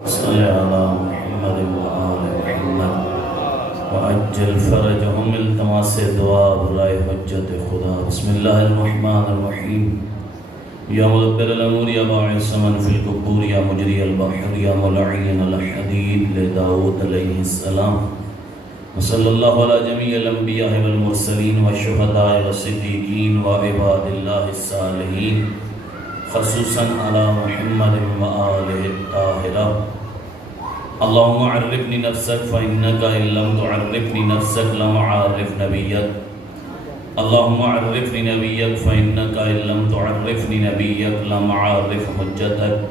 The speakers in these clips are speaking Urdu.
صل على محمد وآل محمد وعجل فرجهم التماس دعا برائے حجت خدا بسم اللہ الرحمن الرحیم یا مدبر الامور یا باعث من فی القبور یا مجری البحر یا ملعین الحدید لداود علیہ السلام وصلی اللہ علی جمیع الانبیاء والمرسلین والشہداء والصدیقین وعباد اللہ الصالحین خصوصاً علی محمد وآلہ الطاہرہ اللہم عرفنی نفسک فإنکا ان لم تعرفنی نفسک لم عارف نبیک اللہم عرفنی نبیک فإنکا ان لم تعرفنی نبیک لم عارف حجتک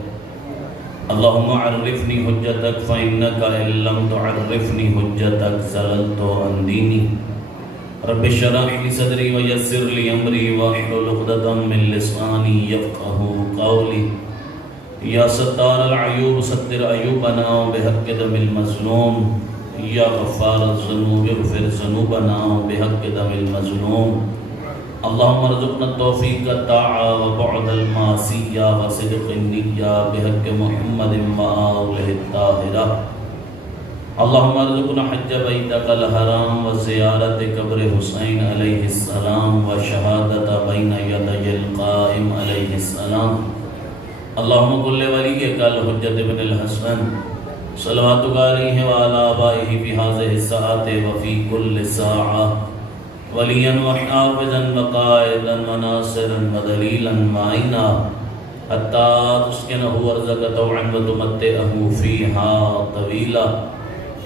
اللہم عرفنی حجتک فإنکا ان لم تعرفنی حجتک زللت عن دینی رب اشرح لي صدري ويسر لي امري واحلل عقدة من لساني يفقهوا قولي يا ستار العيوب ستر عيوبنا بحق دم المظلوم يا غفار الذنوب اغفر ذنوبنا بحق دم المظلوم اللهم ارزقنا التوفيق الطاعة وبعد المعصية وصدق النية بحق محمد وآله الطاهرة اللہم ارزقنا حج بیتک الحرام و زیارت قبر حسین علیہ السلام و شہادت بین یدی القائم علیہ السلام اللہم کل ولیک الحجت بن الحسن صلواتک علیہ وعلا آبائہ فی هذه الساعة وفی کل ساعة ولیا وحافظا وقائدا وناصرا ودلیلا معینا حتی تسکنہ ارزق طوعا وتمتعہ فیہا طویلا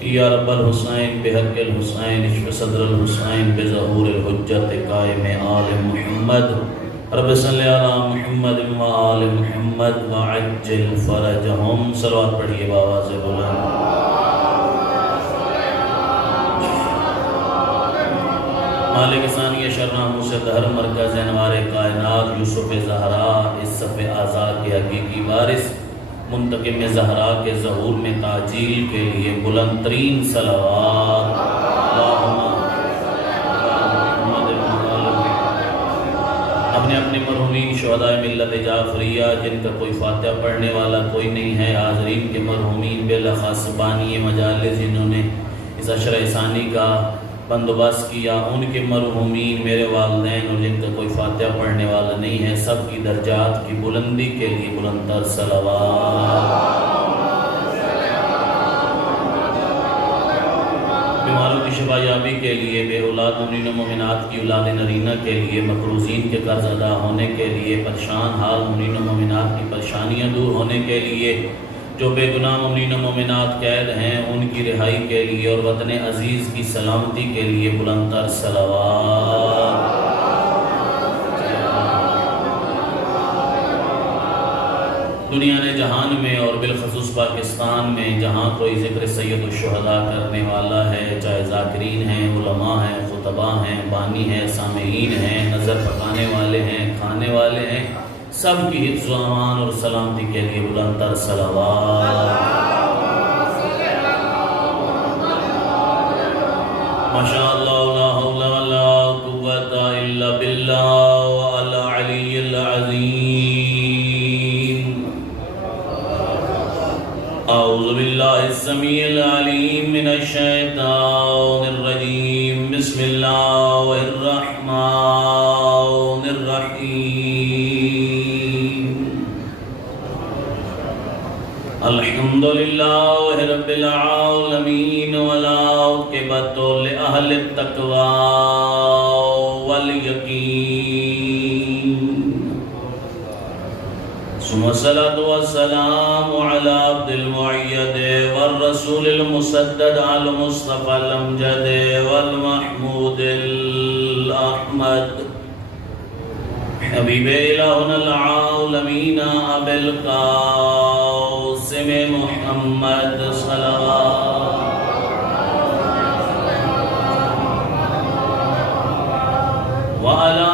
یا رب الحسین بحق الحسین اشف صدر الحسین بظہور الحجت قائم آل محمد رب صلی علی محمد و آل محمد وعجل فرجہم صلوات پڑھئے بآواز بلند مالک ثانی شرح موسیقی ہر مرکز انوار کائنات یوسف زہرا اس صف آزا کے حقیقی وارث منتقم زہرا کے ظہور میں تعجیل کے لیے بلند ترین صلوات اپنے اپنے مرحومین شہداء ملت جعفریہ جن کا کوئی فاتحہ پڑھنے والا کوئی نہیں ہے حاضرین کے مرحومین بالخاص بانی مجالس جنہوں نے اس عشرہ ثانی کا بندوبست کیا ان کے مرحومین میرے والدین اور جن کا کوئی فاتحہ پڑھنے والا نہیں ہے سب کی درجات کی بلندی کے لیے بلند تر صلوات بیماروں کی شفا یابی کے لیے بے اولاد مومنین و مومنات کی اولاد نرینہ کے لیے مقروضین کے قرض ادا ہونے کے لیے پریشان حال مومنین و مومنات کی پریشانیاں دور ہونے کے لیے جو بے گناہ مومنین و مومنات قید ہیں ان کی رہائی کے لیے اور وطن عزیز کی سلامتی کے لیے بلند تر صلوات دنیا نے جہان میں اور بالخصوص پاکستان میں جہاں کوئی ذکر سید الشہداء کرنے والا ہے چاہے ذاکرین ہیں علماء ہیں خطباء ہیں بانی ہیں سامعین ہیں نظر پکانے والے ہیں کھانے والے ہیں سب کی حفظ و امان اور سلامتی کے لیے بلند تر صلوات ماشاءاللہ لا حول ولا قوة الا باللہ وعلی علی العظیم اعوذ باللہ السمیع العلیم من الشیطان الرجیم بسم اللہ الرحمن الرحیم الحمدللہ رب العالمین والعاقبۃ لأہل التقوی والیقین ثم الصلاة والسلام علی عبد المعید والرسول المسدد علی المصطفى الامجد والمحمود الاحمد حبیب الہنا العالمین ابی القاسم محمد صلوات وعلى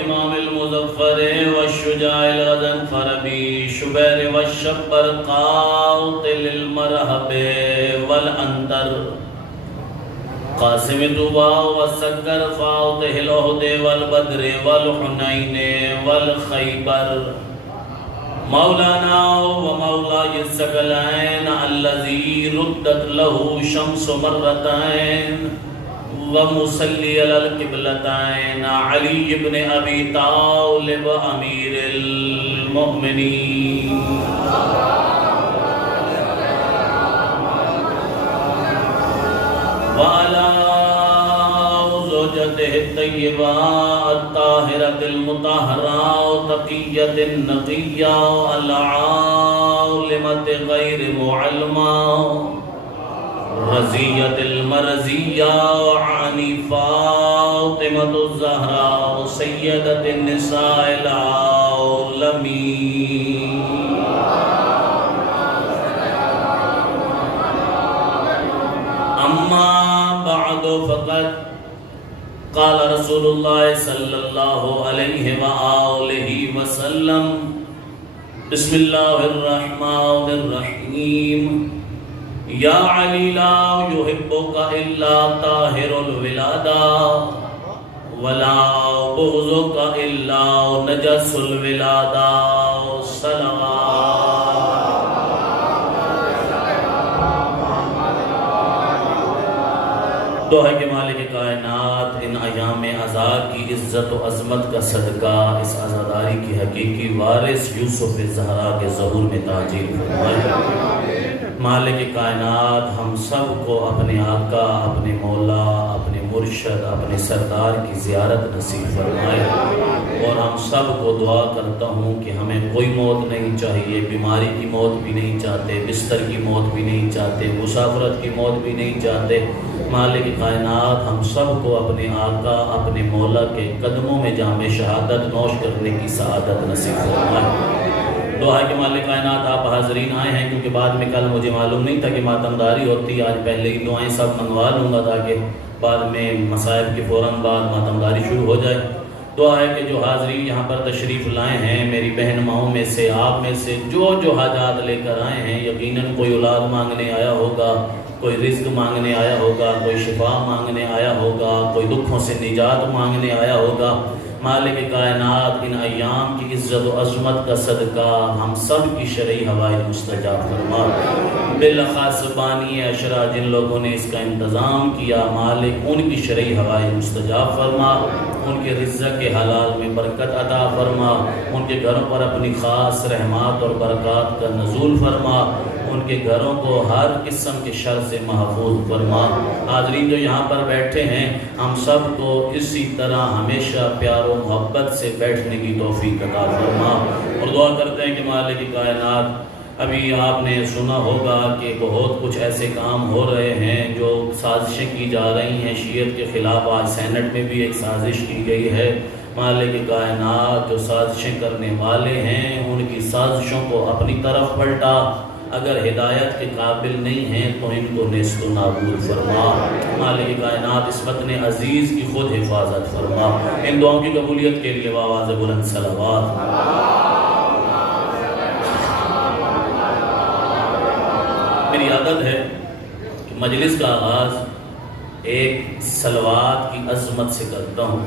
امام المظفر والشجاع الغضنفر بشبیر والشبر قاتل المرحب والانتر قاسم طوبى والسكر فاوته العهد والبدر والحنين والخيبر مولانا و مولاي الثقلين الذي ردت له شمس مرتين ومصلي على القبلتين علي بن ابي طالب امير المؤمنين وعلى زوجته الطيبة الطاهرة المطهرة تقية النقية العالمة غير معلمة رضية المرضية عن فاطمة الزهراء سيدة النساء العالمين أما بعد فقد قال رسول الله صلى الله عليه وآله وسلم بسم الله الرحمن الرحيم يا علي لا يحبك إلا طاهر الولادة ولا بغضك إلا نجس الولادة صلوات دعا کہ مالک کائنات ان ایام عزا کی عزت و عظمت کا صدقہ اس عزاداری کی حقیقی وارث یوسف زہرا کے ظہور میں تعجیل فرمائے۔ مالک کائنات ہم سب کو اپنے آقا، اپنے مولا، اپنے مرشد، اپنے سردار کی زیارت نصیب فرمائے، اور ہم سب کو دعا کرتا ہوں کہ ہمیں کوئی موت نہیں چاہیے، بیماری کی موت بھی نہیں چاہتے، بستر کی موت بھی نہیں چاہتے، مسافرت کی موت بھی نہیں چاہتے۔ مالک کائنات ہم سب کو اپنے آقا، اپنے مولا کے قدموں میں جام شہادت نوش کرنے کی سعادت نصیب فرمائے۔ دعا ہے کہ مالک کائنات آپ حاضرین آئے ہیں، کیونکہ بعد میں کل مجھے معلوم نہیں تھا کہ ماتمداری ہوتی، آج پہلے ہی دعائیں سب منگوا لوں گا تاکہ بعد میں مصائب کے فوراً بعد ماتمداری شروع ہو جائے۔ دعا ہے کہ جو حاضرین یہاں پر تشریف لائے ہیں، میری بہن ماؤں میں سے، آپ میں سے جو حاجات لے کر آئے ہیں، یقیناً کوئی اولاد مانگنے آیا ہوگا، کوئی رزق مانگنے آیا ہوگا، کوئی شفا مانگنے آیا ہوگا، کوئی دکھوں سے نجات مانگنے آیا ہوگا۔ مالک کائنات ان ایام کی عزت و عظمت کا صدقہ ہم سب کی شرعی حوائج مستجاب فرما۔ بالخاص بانی اشرا جن لوگوں نے اس کا انتظام کیا، مالک ان کی شرعی حوائج مستجاب فرما، ان کے رزق کے حلال میں برکت عطا فرما، ان کے گھروں پر اپنی خاص رحمات اور برکات کا نزول فرما، ان کے گھروں کو ہر قسم کے شر سے محفوظ فرما۔ حاضرین جو یہاں پر بیٹھے ہیں، ہم سب کو اسی طرح ہمیشہ پیار و محبت سے بیٹھنے کی توفیق عطا فرما، اور دعا کرتے ہیں کہ مالک کائنات ابھی آپ نے سنا ہوگا کہ بہت کچھ ایسے کام ہو رہے ہیں جو سازشیں کی جا رہی ہیں شیعت کے خلاف۔ آج سینٹ میں بھی ایک سازش کی گئی ہے۔ مالک کائنات جو سازشیں کرنے والے ہیں ان کی سازشوں کو اپنی طرف پلٹا، اگر ہدایت کے قابل نہیں ہیں تو ان کو نیست و نابود فرما۔ مالک کائنات اس وطن عزیز کی خود حفاظت فرما۔ ان دعاؤں کی قبولیت کے لیے آواز بلند صلوات۔ میری عادت ہے کہ مجلس کا آغاز ایک صلوات کی عظمت سے کرتا ہوں،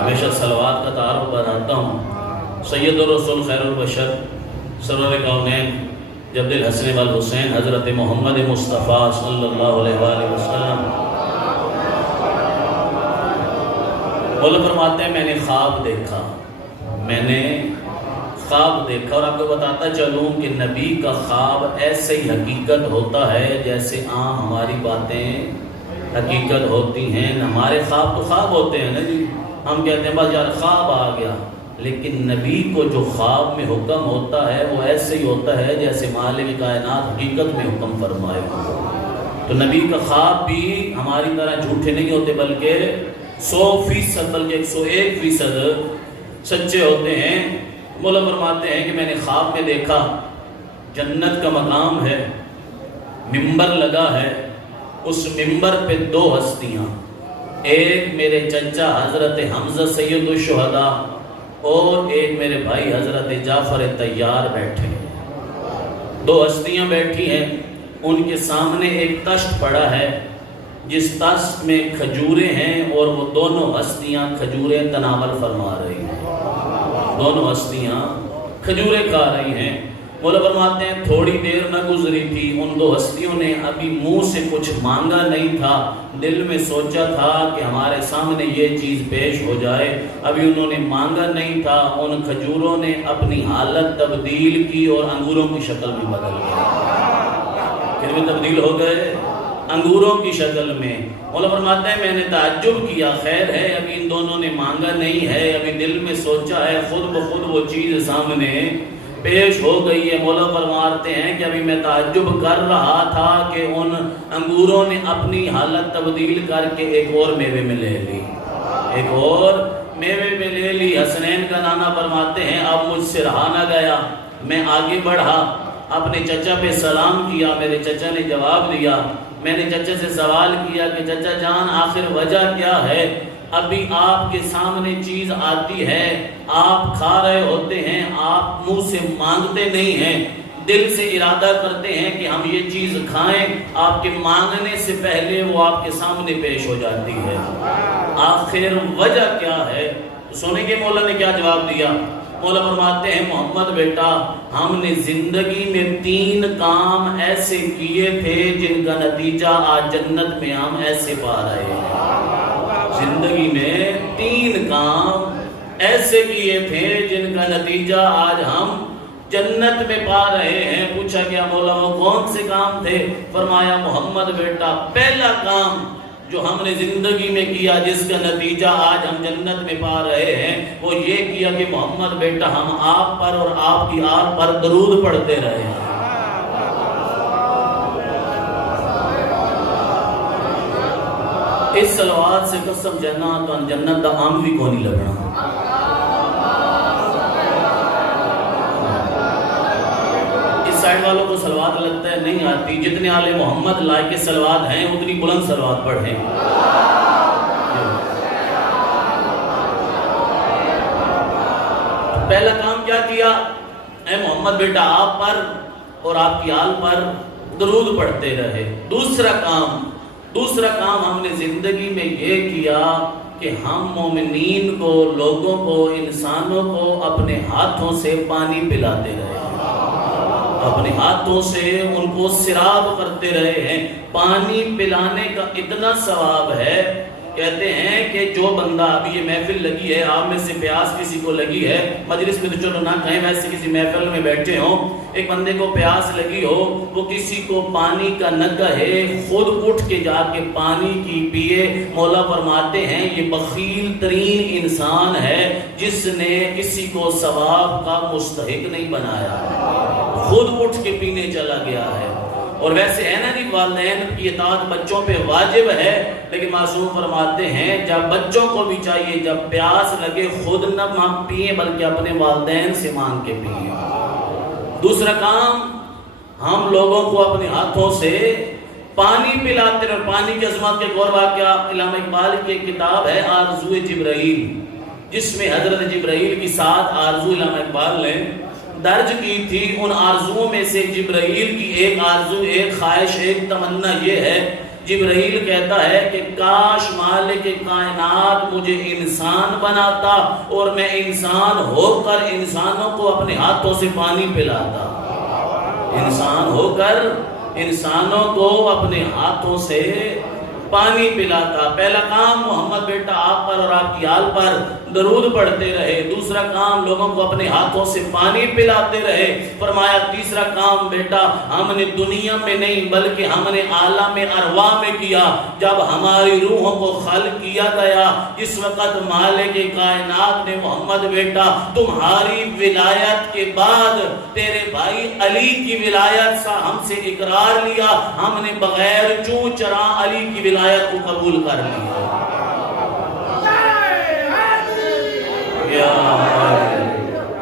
ہمیشہ صلوات کا تعارف بناتا ہوں۔ سید الرسول خیر البشر سرور کونین جبد الحسن والحسین حضرت محمد مصطفیٰ صلی اللہ علیہ وآلہ وسلم مولا فرماتے ہیں میں نے خواب دیکھا اور آپ کو بتاتا چلوں کہ نبی کا خواب ایسے ہی حقیقت ہوتا ہے جیسے عام ہماری باتیں حقیقت ہوتی ہیں۔ ہمارے خواب تو خواب ہوتے ہیں نا جی، ہم کہتے ہیں بس یار خواب آ گیا، لیکن نبی کو جو خواب میں حکم ہوتا ہے وہ ایسے ہی ہوتا ہے جیسے مالک کائنات حقیقت میں حکم فرمائے۔ تو نبی کا خواب بھی ہماری طرح جھوٹے نہیں ہوتے، بلکہ 100% بلکہ 101% سچے ہوتے ہیں۔ مولا فرماتے ہیں کہ میں نے خواب میں دیکھا جنت کا مقام ہے، ممبر لگا ہے، اس ممبر پہ 2 ہستیاں، ایک میرے چچا حضرت حمزہ سید الشہداء اور ایک میرے بھائی حضرت جعفر طیار بیٹھے ہیں۔ 2 ہستیاں بیٹھی ہیں، ان کے سامنے ایک تشت پڑا ہے جس تشت میں کھجوریں ہیں، اور وہ دونوں ہستیاں کھجوریں تناول فرما رہی ہیں۔ دونوں ہستیاں کھجوریں کھا رہی ہیں۔ مولا فرماتے ہیں تھوڑی دیر نہ گزری تھی، ان دو ہستیوں نے ابھی منہ سے کچھ مانگا نہیں تھا، دل میں سوچا تھا کہ ہمارے سامنے یہ چیز پیش ہو جائے، ابھی انہوں نے مانگا نہیں تھا، ان کھجوروں نے اپنی حالت تبدیل کی اور انگوروں کی شکل بھی بدل گئی۔ کتنے تبدیل ہو گئے؟ انگوروں کی شکل میں۔ مولا فرماتے ہیں میں نے تعجب کیا، خیر ہے ابھی ان دونوں نے مانگا نہیں ہے، ابھی دل میں سوچا ہے، خود بخود وہ چیز سامنے پیش ہو گئی ہے۔ مولا فرماتے ہیں کہ ابھی میں تعجب کر رہا تھا کہ ان انگوروں نے اپنی حالت تبدیل کر کے ایک اور میوے میں لے لی، ایک اور میوے میں لے لی۔ حسنین کا نانا فرماتے ہیں اب مجھ سے رہا نہ گیا، میں آگے بڑھا، اپنے چچا پہ سلام کیا، میرے چچا نے جواب دیا۔ میں نے چچا سے سوال کیا کہ چچا جان آخر وجہ کیا ہے؟ ابھی آپ کے سامنے چیز آتی ہے، آپ کھا رہے ہوتے ہیں، آپ منہ سے مانگتے نہیں ہیں، دل سے ارادہ کرتے ہیں کہ ہم یہ چیز کھائیں، آپ کے مانگنے سے پہلے وہ آپ کے سامنے پیش ہو جاتی ہے، آخر وجہ کیا ہے؟ سنیں گے مولا نے کیا جواب دیا۔ مولا فرماتے ہیں محمد بیٹا ہم نے زندگی میں 3 کام ایسے کیے تھے جن کا نتیجہ آج جنت میں ہم ایسے پا رہے ہیں۔ زندگی میں 3 کام ایسے کیے تھے جن کا نتیجہ آج ہم جنت میں پا رہے ہیں۔ پوچھا گیا مولا وہ کون سے کام تھے؟ فرمایا محمد بیٹا پہلا کام جو ہم نے زندگی میں کیا جس کا نتیجہ آج ہم جنت میں پا رہے ہیں وہ یہ کیا کہ محمد بیٹا ہم آپ پر اور آپ کی آل پر درود پڑھتے رہے ہیں۔ اس صلوات سے قسم جانا تو جنت دا آم بھی کو نہیں لگنا۔ سائڈ والوں کو صلوات لگتا ہے نہیں آتی، جتنے آل محمد لائے کے صلوات ہیں اتنی بلند صلوات پڑھیں۔ پہلا کام کیا کیا؟ اے محمد بیٹا آپ پر اور آپ کی آل پر درود پڑھتے رہے۔ دوسرا کام ہم نے زندگی میں یہ کیا کہ ہم مومنین کو، لوگوں کو، انسانوں کو اپنے ہاتھوں سے پانی پلاتے رہے، اپنے ہاتھوں سے ان کو سراب کرتے رہے ہیں۔ پانی پلانے کا اتنا ثواب ہے، کہتے ہیں کہ جو بندہ ابھی یہ محفل لگی ہے، آپ میں سے پیاس کسی کو لگی ہے، مجلس میں تو چلو نہ کہیں ویسے کسی محفل میں بیٹھے ہوں، ایک بندے کو پیاس لگی ہو، وہ کسی کو پانی کا نہ کہے، خود اٹھ کے جا کے پانی کی پیے۔ مولا فرماتے ہیں یہ بخیل ترین انسان ہے جس نے کسی کو ثواب کا مستحق نہیں بنایا، خود اٹھ کے پینے چلا گیا ہے۔ اور ویسے ہے نا نہیں والدین کی اطاعت بچوں پہ واجب ہے، لیکن معصوم فرماتے ہیں جب بچوں کو بھی چاہیے جب پیاس لگے خود نہ پیئیں بلکہ اپنے والدین سے مانگ کے پیئیں۔ دوسرا کام ہم لوگوں کو اپنے ہاتھوں سے پانی پلاتے رہے۔ پانی کی عظمت کے غور واقعہ علامہ اقبال کی ایک کتاب ہے آرزو جبرائیل، جس میں حضرت جبرائیل کی 7 آرزو علامہ اقبال نے درج کی تھی۔ ان آرزوؤں میں سے جبرائیل کی ایک آرزو، ایک خواہش، ایک تمنا یہ ہے، جبرائیل کہتا ہے کہ کاش مالک کائنات مجھے انسان بناتا اور میں انسان ہو کر انسانوں کو اپنے ہاتھوں سے پانی پلاتا، انسان ہو کر انسانوں کو اپنے ہاتھوں سے پانی پلاتا۔ پہلا کام محمد بیٹا آپ پر اور آپ کی آل پر درود پڑھتے رہے۔ دوسرا کام لوگوں کو اپنے ہاتھوں سے پانی پلاتے رہے۔ فرمایا تیسرا کام بیٹا ہم نے دنیا میں نہیں بلکہ ہم نے عالم ارواح میں کیا۔ جب ہماری روحوں کو خلق کیا گیا، اس وقت مالک کائنات نے محمد بیٹا تمہاری ولایت کے بعد تیرے بھائی علی کی ولایت سے ہم سے اقرار لیا، ہم نے بغیر چوں چراں علی کی ولایت کو قبول کر لیا۔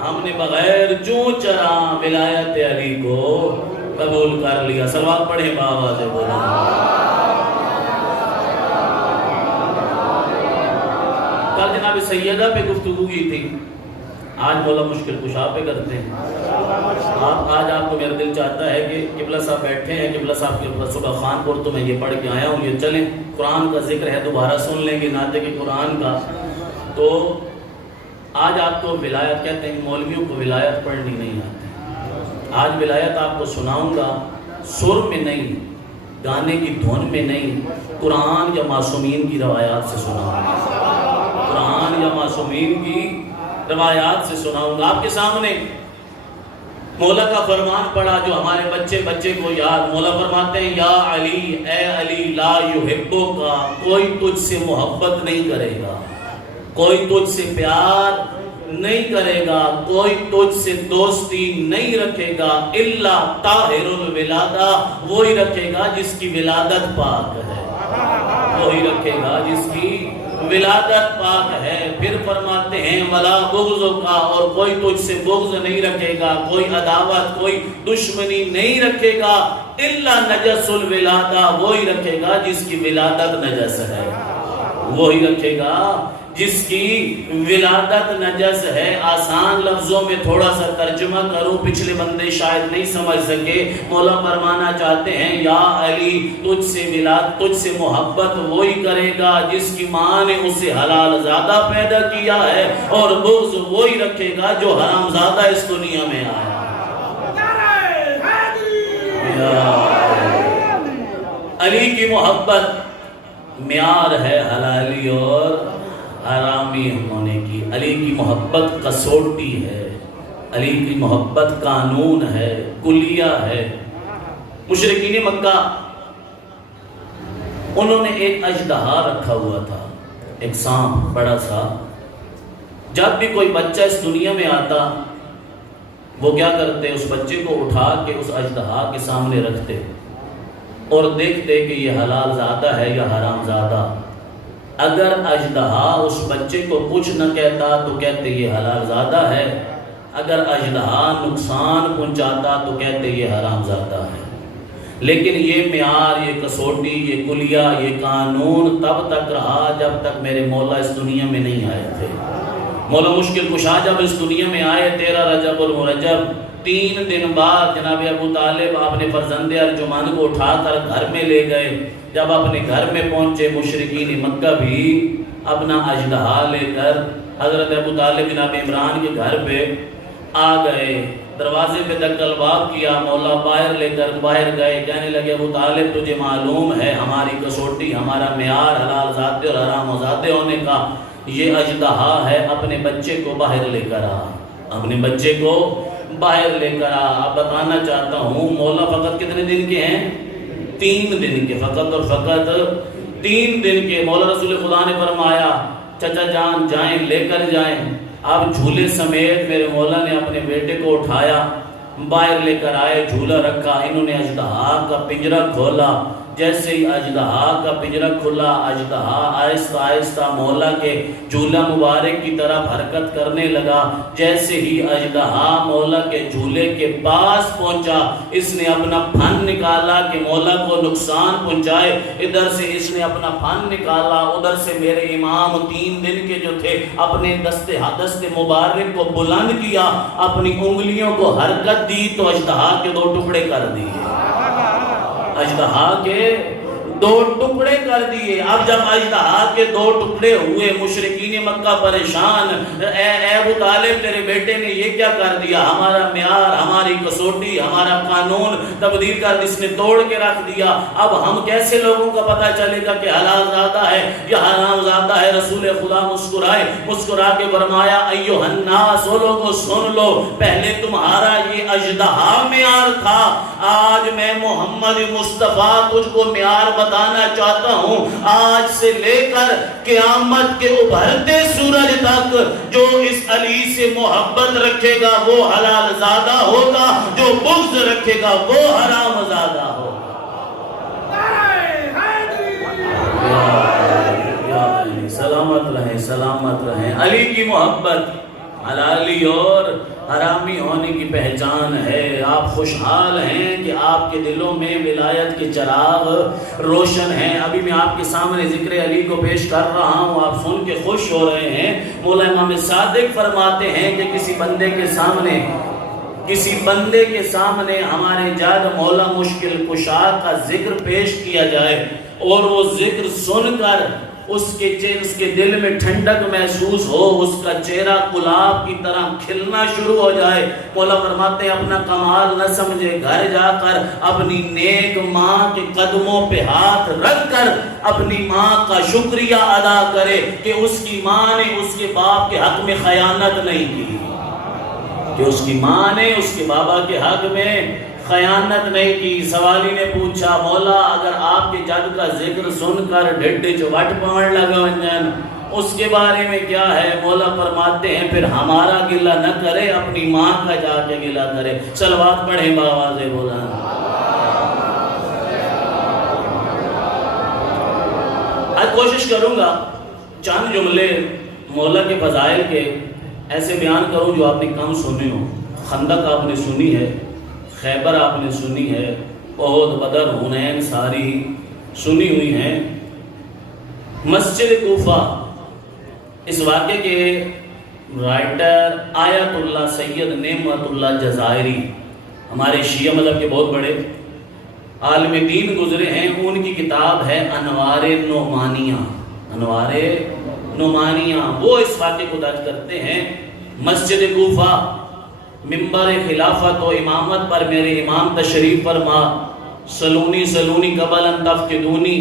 ہم نے بغیر چوں چراں ولایت علی کو قبول کر لیا۔ صلوات پڑھیں بآواز بلند۔ کل جناب سیدہ پہ گفتگو کی تھی، آج مولا مشکل کشا پہ کرتے ہیں۔ آج آپ کو میرا دل چاہتا ہے کہ قبلہ صاحب بیٹھے ہیں، قبلہ صاحب کے صبح خان پور تو میں یہ پڑھ کے آیا ہوں، یہ چلیں قرآن کا ذکر ہے دوبارہ سن لیں گے نعت کے قرآن کا۔ تو آج آپ کو ولایت کہتے ہیں، مولویوں کو ولایت پڑھنی نہیں آتی۔ آج ولایت آپ کو سناؤں گا، سر میں نہیں، گانے کی دھن میں نہیں، قرآن یا معصومین کی روایات سے سناؤں گا، قرآن یا معصومین کی روایات سے سناؤں گا۔ آپ کے سامنے مولا کا فرمان پڑا جو ہمارے بچے کو یاد۔ مولا فرماتے ہیں یا علی، اے علی، لا یحبو کا، کوئی تجھ سے محبت نہیں کرے گا، کوئی تجھ سے پیار نہیں کرے گا، کوئی تجھ سے دوستی نہیں رکھے گا، الا طاہر الولادہ، وہی رکھے گا جس کی ولادت پاک ہے، وہی رکھے گا جس کی ولادت پاک ہے۔ پھر فرماتے ہیں ولا بغض کا، اور کوئی تجھ سے بغض نہیں رکھے گا، کوئی عداوت، کوئی دشمنی نہیں رکھے گا، الا نجس الولادہ، وہی رکھے گا جس کی ولادت نجس ہے، وہی رکھے گا جس کی ولادت نجس ہے۔ آسان لفظوں میں تھوڑا سا ترجمہ کروں، پچھلے بندے شاید نہیں سمجھ سکے۔ مولا فرمانا چاہتے ہیں یا علی، تجھ سے محبت وہی کرے گا جس کی ماں نے اسے حلال زادہ پیدا کیا ہے، اور بغض وہی رکھے گا جو حرام زادہ اس دنیا میں آیا۔ علی کی محبت معیار ہے حلالی اور حرامی ہونے کی، علی کی محبت کسوٹی ہے، علی کی محبت قانون ہے، کلیہ ہے۔ مشرکین مکہ انہوں نے ایک اژدہا رکھا ہوا تھا، ایک سانپ بڑا سا۔ جب بھی کوئی بچہ اس دنیا میں آتا وہ کیا کرتے، اس بچے کو اٹھا کے اس اژدہا کے سامنے رکھتے اور دیکھتے کہ یہ حلال زادہ ہے یا حرام زادہ۔ اگر اژدہا اس بچے کو کچھ نہ کہتا تو کہتے یہ حلال زادہ ہے، اگر اژدہا نقصان پہنچاتا تو کہتے یہ حرام زادہ ہے۔ لیکن یہ معیار، یہ کسوٹی، یہ کلیہ، یہ قانون تب تک رہا جب تک میرے مولا اس دنیا میں نہیں آئے تھے۔ مولا مشکل کشا جب اس دنیا میں آئے 13 رجب المرجب، 3 دن بعد جناب ابو طالب اپنے فرزند ارجمند کو اٹھا کر گھر میں لے گئے۔ جب اپنے گھر میں پہنچے مشرکین مکہ بھی اپنا اژدہا لے کر حضرت ابو طالب جناب عمران کے گھر پہ آ گئے۔ دروازے پہ دکل باب کیا، مولا باہر لے کر باہر گئے، کہنے لگے ابو طالب تجھے معلوم ہے ہماری کسوٹی، ہمارا معیار حلال زادے اور حرام زادے ہونے کا یہ اژدہا ہے، اپنے بچے کو باہر لے کر آ، اپنے بچے کو باہر لے کر آ۔ اب بتانا چاہتا ہوں مولا فقط کتنے دن کے ہیں؟ 3 دن کے، فقط اور فقط 3 دن کے۔ مولا رسول خدا نے فرمایا چچا جان جائیں، لے کر جائیں۔ اب جھولے سمیت میرے مولا نے اپنے بیٹے کو اٹھایا، باہر لے کر آئے، جھولا رکھا، انہوں نے اژدہا کا پنجرہ کھولا۔ جیسے ہی اژدہا کا پنجرہ کھلا، اژدہا آہستہ آہستہ مولا کے جھولا مبارک کی طرف حرکت کرنے لگا۔ جیسے ہی اژدہا مولا کے جھولے کے پاس پہنچا، اس نے اپنا پھن نکالا کہ مولا کو نقصان پہنچائے۔ ادھر سے اس نے اپنا پھن نکالا، ادھر سے میرے امام 3 دن کے جو تھے اپنے دست مبارک کو بلند کیا، اپنی انگلیوں کو حرکت دی تو اژدہا کے 2 ٹکڑے کر دیے، اژدہا کے 2 ٹکڑے کر دیے۔ اب جب اژدہا کے 2 ٹکڑے ہوئے، مشرکین مکہ پریشان، اے ابو طالب تیرے بیٹے نے یہ کیا کر دیا، ہمارا معیار، ہماری کسوٹی، ہمارا قانون تبدیل کر اس نے توڑ کے رکھ دیا۔ اب ہم کیسے لوگوں کا پتہ چلے گا کہ حلال زادہ ہے یا حرام زادہ ہے؟ رسول خدا مسکرائے، مسکرا کے فرمایا ایھا الناس، لوگوں سن لو، پہلے تمہارا یہ اژدہا معیار تھا، آج میں محمد مصطفیٰ تجھ کو معیار بتانا چاہتا ہوں۔ آج سے لے کر قیامت کے ابھرتے سورج تک جو اس علی سے محبت رکھے گا وہ حلال زادہ ہوگا، جو بغض رکھے گا وہ حرام زادہ ہوگا۔ سلامت رہیں، سلامت رہیں۔ علی کی محبت حلالی اور حرامی ہونے کی پہچان ہے۔ آپ خوشحال ہیں کہ آپ کے دلوں میں ولایت کے چراغ روشن ہیں۔ ابھی میں آپ کے سامنے ذکر علی کو پیش کر رہا ہوں، آپ سن کے خوش ہو رہے ہیں۔ مولا امام صادق فرماتے ہیں کہ کسی بندے کے سامنے ہمارے جاد مولا مشکل کشا کا ذکر پیش کیا جائے اور وہ ذکر سن کر اس کے دل میں ٹھنڈک محسوس ہو، اس کا چہرہ گلاب کی طرح کھلنا شروع ہو جائے۔ مولا فرماتے ہیں اپنا کمال نہ سمجھے، گھر جا کر اپنی نیک ماں کے قدموں پہ ہاتھ رکھ کر اپنی ماں کا شکریہ ادا کرے کہ اس کی ماں نے اس کے باپ کے حق میں خیانت نہیں کی، کہ اس کی ماں نے اس کے بابا کے حق میں خیانت نہیں کی۔ سوالی نے پوچھا مولا اگر آپ کے جد کا ذکر سن کر ڈھڈے چوٹ پاؤن لگا ونجن اس کے بارے میں کیا ہے؟ مولا فرماتے ہیں پھر ہمارا گلہ نہ کرے، اپنی ماں کا جا کے گلہ کرے۔ صلوات پڑھیں باواز بولا۔ آج کوشش کروں گا چند جملے مولا کے فضائل کے ایسے بیان کروں جو آپ نے کم سنے ہو۔ خندق آپ نے سنی ہے، خیبر آپ نے سنی ہے، احد، بدر، حنین ساری سنی ہوئی ہیں۔ مسجد کوفہ، اس واقعے کے رائٹر آیت اللہ سید نعمت اللہ جزائری ہمارے شیعہ مذہب کے بہت بڑے عالم دین گزرے ہیں، ان کی کتاب ہے انوار نعمانیہ۔ انوار نعمانیہ وہ اس واقعے کو درج کرتے ہیں۔ مسجد کوفہ، منبر خلافت و امامت پر میرے امام تشریف فرما، سلونی سلونی قبل ان تفقدونی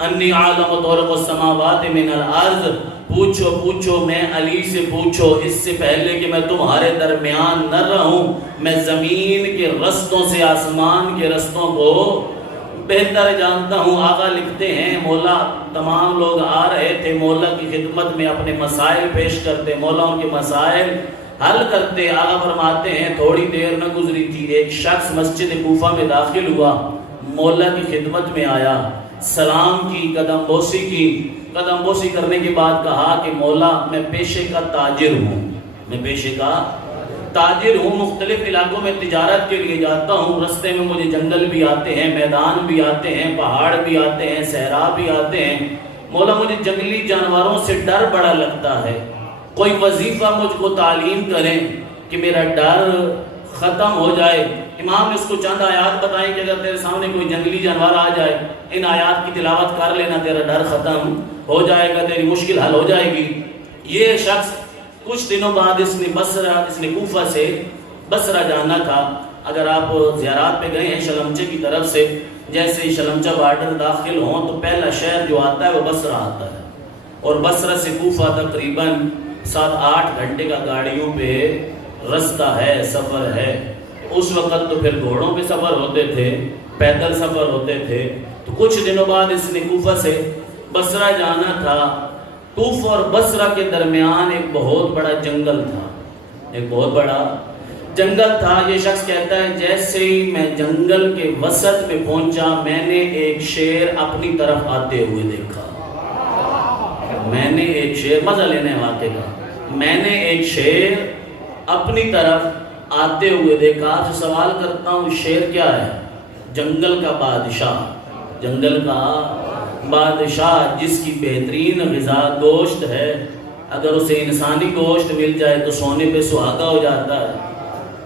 انی عالم طرق السماوات من الارض، پوچھو پوچھو میں علی سے پوچھو اس سے پہلے کہ میں تمہارے درمیان نہ رہوں، میں زمین کے رستوں سے آسمان کے رستوں کو بہتر جانتا ہوں۔ آقا لکھتے ہیں مولا تمام لوگ آ رہے تھے مولا کی خدمت میں، اپنے مسائل پیش کرتے، مولا ان کے مسائل حل کرتے۔ آقا فرماتے ہیں تھوڑی دیر نہ گزری تھی، ایک شخص مسجد کوفہ میں داخل ہوا، مولا کی خدمت میں آیا، سلام کی، قدم بوسی کی۔ قدم بوسی کرنے کے بعد کہا کہ مولا میں پیشے کا تاجر ہوں، میں پیشے کا تاجر ہوں، مختلف علاقوں میں تجارت کے لیے جاتا ہوں، رستے میں مجھے جنگل بھی آتے ہیں، میدان بھی آتے ہیں، پہاڑ بھی آتے ہیں، صحرا بھی آتے ہیں۔ مولا مجھے جنگلی جانوروں سے ڈر بڑا لگتا ہے، کوئی وظیفہ مجھ کو تعلیم کریں کہ میرا ڈر ختم ہو جائے۔ امام نے اس کو چند آیات بتائیں کہ اگر تیرے سامنے کوئی جنگلی جانور آ جائے، ان آیات کی تلاوت کر لینا، تیرا ڈر ختم ہو جائے گا، تیری مشکل حل ہو جائے گی۔ یہ شخص کچھ دنوں بعد اس نے کوفہ سے بصرہ جانا تھا۔ اگر آپ زیارات پہ گئے ہیں شلمچے کی طرف سے، جیسے شلمچہ بارڈر داخل ہوں تو پہلا شہر جو آتا ہے وہ بصرہ آتا ہے، اور بصرہ سے کوفہ تقریباً 7-8 گھنٹے کا گاڑیوں پہ رستہ ہے، سفر ہے۔ اس وقت تو پھر گھوڑوں پہ سفر ہوتے تھے، پیدل سفر ہوتے تھے۔ تو کچھ دنوں بعد اس نے کوفہ سے بصرہ جانا تھا۔ کوفہ اور بصرہ کے درمیان ایک بہت بڑا جنگل تھا، ایک بہت بڑا جنگل تھا۔ یہ شخص کہتا ہے جیسے ہی میں جنگل کے وسط میں پہنچا، میں نے ایک شیر اپنی طرف آتے ہوئے دیکھا۔ میں نے ایک شیر، مزہ لینے واقعے کا، میں نے ایک شیر اپنی طرف آتے ہوئے دیکھا۔ آپ سے سوال کرتا ہوں شیر کیا ہے؟ جنگل کا بادشاہ، جنگل کا بادشاہ جس کی بہترین غذا گوشت ہے۔ اگر اسے انسانی گوشت مل جائے تو سونے پہ سہاگا ہو جاتا ہے،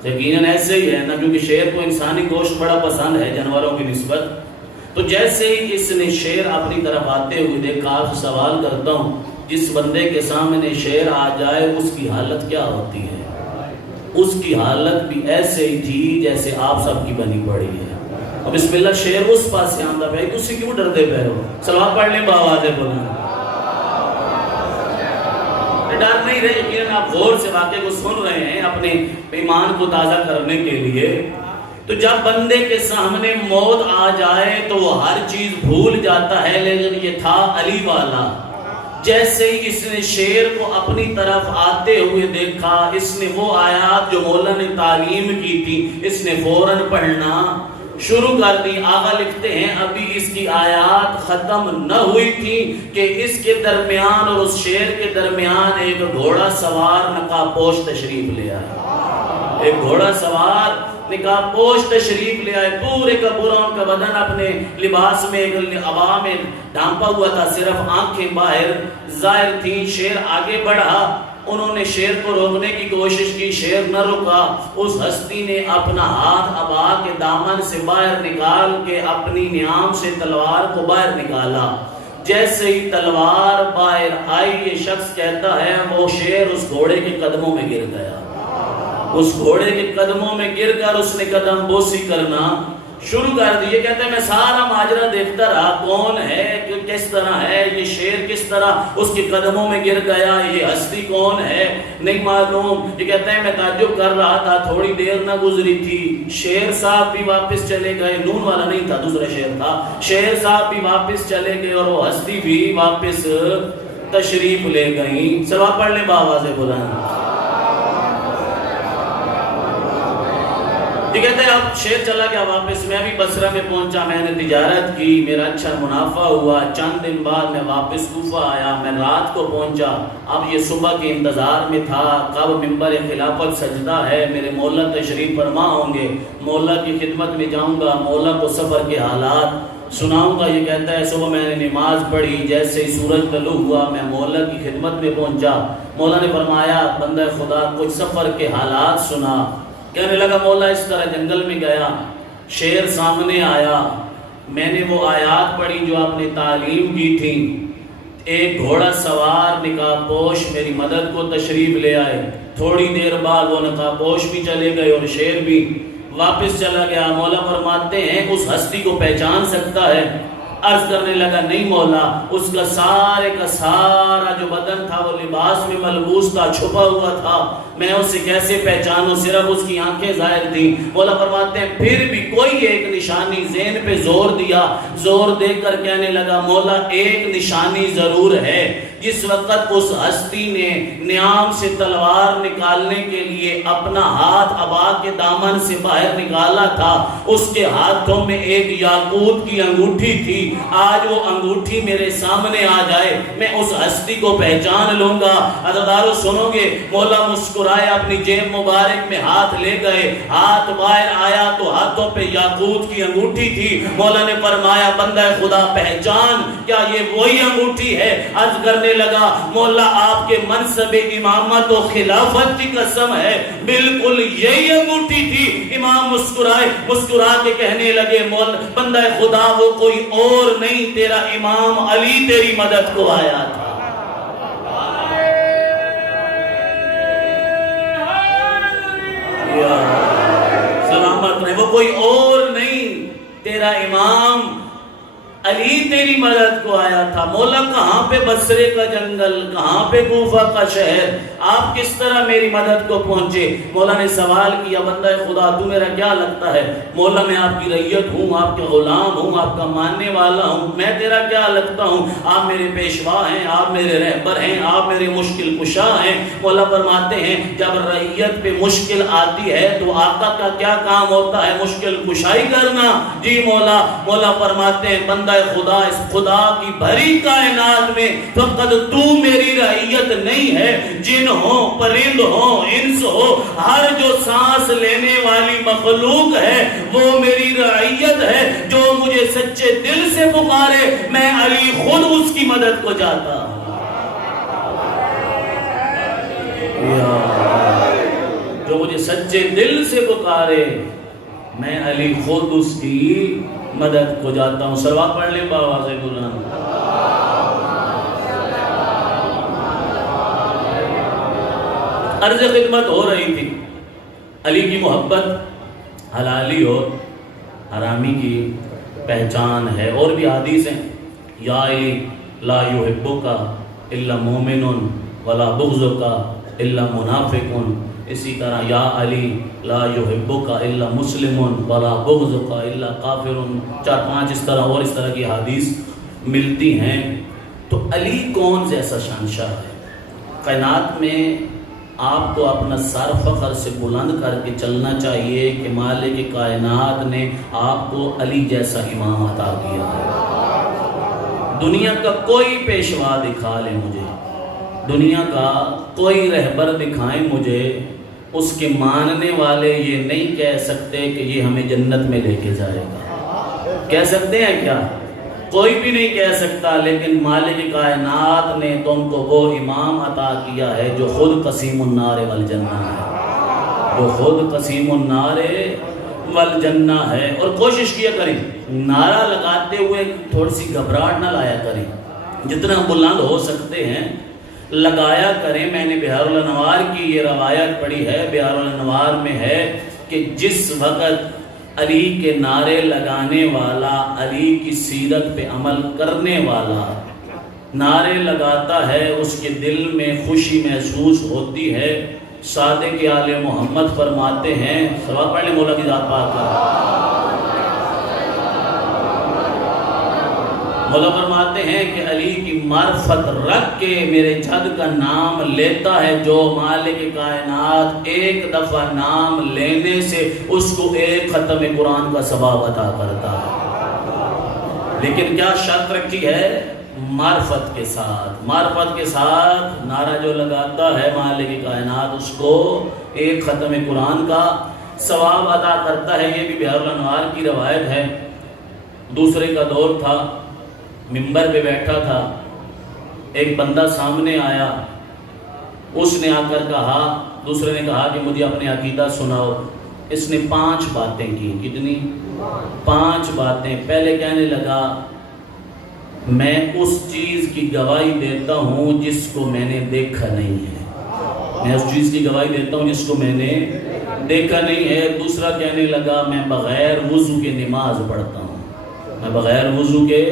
یقیناً ایسے ہی ہے نا، کیونکہ شیر کو انسانی گوشت بڑا پسند ہے جانوروں کی نسبت۔ تو جیسے ہی اس نے شیر اپنی طرف آتے ہوئے دیکھا، آپ سے سوال کرتا ہوں جس بندے کے سامنے شیر آ جائے اس کی حالت کیا ہوتی ہے؟ اس کی حالت بھی ایسے ہی تھی جیسے آپ سب کی بنی پڑی ہے۔ اب بسم اللہ شیر اس پاس سے آندہ پہ، تو اسی کیوں ڈردے پہ ہو؟ صلوات پڑھ لیں باواز بولنا۔ ڈر نہیں رہے، یقیناً آپ غور سے واقعے کو سن رہے ہیں اپنے ایمان کو تازہ کرنے کے لیے۔ تو جب بندے کے سامنے موت آ جائے تو وہ ہر چیز بھول جاتا ہے، لیکن یہ تھا علی والا۔ جیسے ہی اس نے شیر کو اپنی طرف آتے ہوئے دیکھا، اس نے وہ آیات جو مولا نے تعلیم کی تھی اس نے فوراً پڑھنا شروع کر دی۔ آقا لکھتے ہیں ابھی اس کی آیات ختم نہ ہوئی تھی کہ اس کے درمیان اور اس شیر کے درمیان ایک گھوڑا سوار نقاب پوش تشریف لے آئے، ایک گھوڑا سوار نقاب پوش تشریف لے آئے۔ پورے کا پورا ان کا بدن اپنے لباس میں ایک عبا میں ڈھانپا ہوا تھا، صرف آنکھیں باہر ظاہر تھیں۔ شیر آگے بڑھا، انہوں نے شیر کو روکنے کی کوشش کی، شیر نہ رکا۔ اس ہستی نے اپنا ہاتھ عبا کے دامن سے باہر نکال کے اپنی نیام سے تلوار کو باہر نکالا۔ جیسے ہی تلوار باہر آئی یہ شخص کہتا ہے وہ شیر اس گھوڑے کے قدموں میں گر گیا. اس گھوڑے کے قدموں میں گر کر اس نے قدم بوسی کرنا شروع کر دی. یہ کہتا ہے میں سارا ماجرا دیکھتا رہا کون ہے, کس طرح ہے, یہ شیر کس طرح اس کے قدموں میں گر گیا, یہ ہستی کون ہے نہیں معلوم. یہ کہتا ہے میں تعجب کر رہا تھا, تھوڑی دیر نہ گزری تھی شیر صاحب بھی واپس چلے گئے. نون والا نہیں تھا, دوسرا شیر تھا. شیر صاحب بھی واپس چلے گئے اور وہ ہستی بھی واپس تشریف لے گئی. سلوات پڑھ لیں بآواز بلند. یہ کہتے ہیں اب شیر چلا گیا واپس. میں بھی بصرہ میں پہنچا, میں نے تجارت کی, میرا اچھا منافع ہوا. چند دن بعد میں واپس کوفہ آیا, میں رات کو پہنچا. اب یہ صبح کے انتظار میں تھا کب منبر خلافت سجدہ ہے, میرے مولا تشریف فرما ہوں گے, مولا کی خدمت میں جاؤں گا, مولا کو سفر کے حالات سناؤں گا. یہ کہتا ہے صبح میں نے نماز پڑھی, جیسے ہی سورج طلوع ہوا میں مولا کی خدمت میں پہنچا. مولا نے فرمایا بندہ خدا کچھ سفر کے حالات سنا. کہنے لگا مولا اس طرح جنگل میں گیا, شیر سامنے آیا, میں نے وہ آیات پڑھی جو آپ نے تعلیم کی تھی. ایک گھوڑا سوار نقاب پوش میری مدد کو تشریف لے آئے. تھوڑی دیر بعد وہ نقاب پوش بھی چلے گئے اور شیر بھی واپس چلا گیا. مولا فرماتے ہیں اس ہستی کو پہچان سکتا ہے؟ عرض کرنے لگا نہیں مولا, اس کا سارا جو بدن تھا وہ لباس میں ملبوس تھا, چھپا ہوا تھا, میں اسے کیسے پہچانوں, صرف اس کی آنکھیں ظاہر تھیں. مولا فرماتے ہیں پھر بھی کوئی ایک نشانی ذہن پہ زور دیا, زور دے کر کہنے لگا مولا ایک نشانی ضرور ہے. جس وقت اس ہستی نے نیام سے تلوار نکالنے کے لیے اپنا ہاتھ ابا کے دامن سے باہر نکالا تھا, اس کے ہاتھوں میں ایک یاقوت کی انگوٹھی تھی. آج وہ انگوٹھی میرے سامنے آ جائے میں اس ہستی کو پہچان لوں گا. عزیزارو سنو گے, مولا مسکرائے, اپنی جیب مبارک میں ہاتھ لے گئے, ہاتھ باہر آیا تو ہاتھوں پہ یاقوت کی انگوٹھی تھی. مولا نے فرمایا بندہ خدا پہچان, کیا یہ وہی انگوٹھی ہے؟ عرض کرنے لگا مولا آپ کے منصب امامت و خلافت کی قسم ہے بالکل یہی انگوٹھی تھی. امام مسکرائے, مسکرا کے کہنے لگے مولا بندہ خدا وہ کوئی اور نہیں, تیرا امام علی تیری مدد کو آیا تھا. سلامت رہے, وہ کوئی اور نہیں, تیرا امام علی تیری مدد کو آیا تھا. مولا کہاں پہ بصرے کا جنگل, کہاں پہ کوفہ کا شہر, آپ کس طرح میری مدد کو پہنچے؟ مولا نے سوال کیا بندہ خدا تو میرا کیا لگتا ہے؟ مولا میں آپ کی رعیت ہوں, آپ کے غلام ہوں, آپ کا ماننے والا ہوں, میں تیرا کیا لگتا ہوں؟ آپ میرے پیشوا ہیں, آپ میرے رہبر ہیں, آپ میرے مشکل کشا ہیں. مولا فرماتے ہیں جب رعیت پہ مشکل آتی ہے تو آقا کا کیا کام ہوتا ہے؟ مشکل کشائی کرنا. جی مولا. مولا فرماتے ہیں بندہ خدا اس خدا کی بھری کائنات میں فقط تو میری رعیت نہیں ہے, جن ہو, پرند ہو, انس ہو, ہر جو سانس لینے والی مخلوق ہے وہ میری رعیت ہے. جو مجھے سچے دل سے پکارے میں علی خود اس کی مدد کو جاتا ہوں. جو مجھے سچے دل سے پکارے میں علی خود اس کی مدد کو جاتا ہوں. صلوات پڑھ لیں بآواز بلند. عرض خدمت ہو رہی تھی, علی کی محبت حلالی اور حرامی کی پہچان ہے. اور بھی حدیث ہیں, یا علی لا یحبک الا مومن ولا بغضک الا منافق. اسی طرح یا علی لا یحبک الا مسلم ولا بغضک الا کافر. 4-5 اس طرح اور اس طرح کی حدیث ملتی ہیں. تو علی کون جیسا شانشاہ ہے کائنات میں؟ آپ کو اپنا سر فخر سے بلند کر کے چلنا چاہیے کہ مالک کائنات نے آپ کو علی جیسا امام عطا کیا ہے. دنیا کا کوئی پیشوا دکھا لے مجھے, دنیا کا کوئی رہبر دکھائیں مجھے, اس کے ماننے والے یہ نہیں کہہ سکتے کہ یہ ہمیں جنت میں لے کے جائے گا. کہہ سکتے ہیں کیا؟ کوئی بھی نہیں کہہ سکتا. لیکن مالک کائنات نے تم کو وہ امام عطا کیا ہے جو خود قسیم النار والجنہ ہے, جو خود قسیم النار والجنہ ہے. اور کوشش کیا کریں, نعرہ لگاتے ہوئے تھوڑی سی گھبراہٹ نہ لایا کریں. جتنا بلند ہو سکتے ہیں لگایا کریں۔ میں نے بہار الانوار کی یہ روایت پڑھی ہے، بہار الانوار میں ہے کہ جس وقت علی کے نعرے لگانے والا، علی کی سیرت پہ عمل کرنے والا نعرے لگاتا ہے، اس کے دل میں خوشی محسوس ہوتی ہے۔ صادق آل محمد فرماتے ہیں، سوال پڑھ لیں مولا کی ذات پاک کا، مولا فرماتے ہیں کہ علی کی معرفت رکھ کے میرے جد کا نام لیتا ہے، جو مالک کائنات ایک دفعہ نام لینے سے اس کو ایک ختم قرآن کا ثواب عطا کرتا ہے۔ لیکن کیا شرط رکھی ہے؟ معرفت کے ساتھ، معرفت کے ساتھ نعرہ جو لگاتا ہے مالک کائنات اس کو ایک ختم قرآن کا ثواب عطا کرتا ہے۔ یہ بھی بہار الانوار کی روایت ہے۔ دوسرے کا دور تھا، منبر پہ بیٹھا تھا، ایک بندہ سامنے آیا، اس نے آ کر کہا، دوسرے نے کہا کہ مجھے اپنے عقیدہ سناؤ۔ اس نے 5 باتیں کی۔ کتنی؟ 5 باتیں۔ پہلے کہنے لگا میں اس چیز کی گواہی دیتا ہوں جس کو میں نے دیکھا نہیں ہے، میں اس چیز کی گواہی دیتا ہوں جس کو میں نے دیکھا نہیں ہے۔ دوسرا کہنے لگا میں بغیر وضو کے نماز پڑھتا ہوں، میں بغیر وضو کے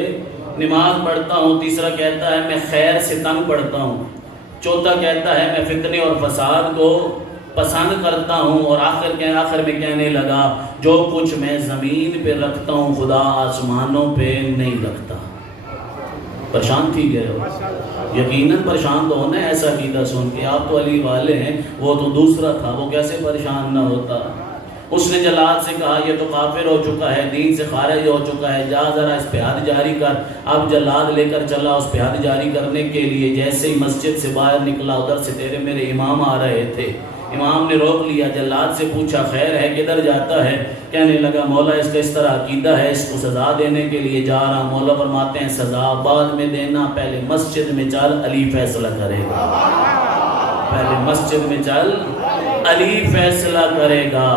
نماز پڑھتا ہوں۔ تیسرا کہتا ہے میں خیر سے تنگ پڑھتا ہوں۔ چوتھا کہتا ہے میں فتنے اور فساد کو پسند کرتا ہوں۔ اور آخر میں کہنے لگا جو کچھ میں زمین پہ رکھتا ہوں خدا آسمانوں پہ نہیں رکھتا۔ پریشان تھی گئے ہو، یقیناً پریشان تو ہونا ہے ایسا عقیدہ سن کے۔ آپ تو علی والے ہیں، وہ تو دوسرا تھا، وہ کیسے پریشان نہ ہوتا۔ اس نے جلاد سے کہا یہ تو کافر ہو چکا ہے، دین سے خارج ہو چکا ہے، جا ذرا اس پہ حد جاری کر۔ اب جلاد لے کر چلا اس پہ حد جاری کرنے کے لیے۔ جیسے ہی مسجد سے باہر نکلا، ادھر سے تیرے میرے امام آ رہے تھے، امام نے روک لیا، جلاد سے پوچھا خیر ہے کدھر جاتا ہے؟ کہنے لگا مولا اس کا اس طرح عقیدہ ہے، اس کو سزا دینے کے لیے جا رہا۔ مولا فرماتے ہیں سزا بعد میں دینا، پہلے مسجد میں چل، علی فیصلہ کرے گا۔ پہلے مسجد میں چل، علی فیصلہ کرے گا۔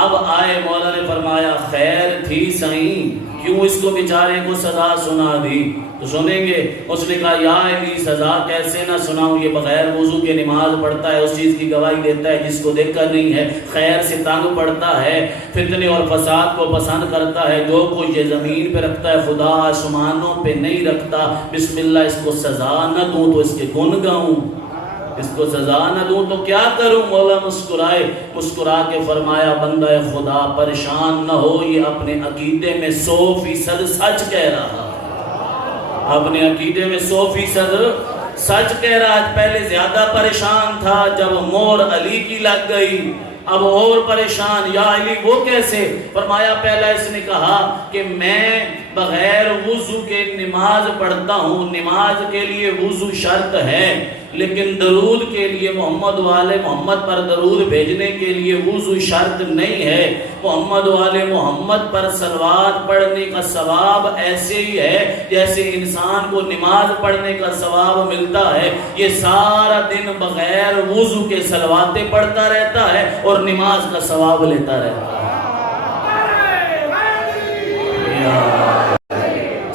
اب آئے، مولا نے فرمایا خیر تھی صحیح، کیوں اس کو بیچارے کو سزا سنا دی؟ تو سنیں گے۔ اس نے کہا یا علی سزا کیسے نہ سناؤں، یہ بغیر وضو کے نماز پڑھتا ہے، اس چیز کی گواہی دیتا ہے جس کو دیکھا نہیں ہے، خیر سے تنگ پڑھتا ہے، فتنے اور فساد کو پسند کرتا ہے، جو کچھ یہ زمین پہ رکھتا ہے خدا آسمانوں پہ نہیں رکھتا۔ بسم اللہ، اس کو سزا نہ دوں تو اس کے گن گاؤں، اس کو سزا نہ دوں تو کیا کروں؟ مولا مسکرائے، مسکرا کے فرمایا بندہ خدا پریشان نہ ہو، یہ اپنے عقیدے میں 100% سچ کہہ رہا، اپنے عقیدے میں 100% سچ کہہ رہا۔ پہلے زیادہ پریشان تھا، جب مور علی کی لگ گئی اب اور پریشان۔ یا علی وہ کیسے؟ فرمایا پہلا اس نے کہا کہ میں بغیر وضو کے نماز پڑھتا ہوں، نماز کے لیے وضو شرط ہے، لیکن درود کے لیے محمد والے محمد پر درود بھیجنے کے لیے وضو شرط نہیں ہے۔ محمد والے محمد پر صلوات پڑھنے کا ثواب ایسے ہی ہے جیسے انسان کو نماز پڑھنے کا ثواب ملتا ہے۔ یہ سارا دن بغیر وضو کے صلواتیں پڑھتا رہتا ہے اور نماز کا ثواب لیتا رہتا ہے۔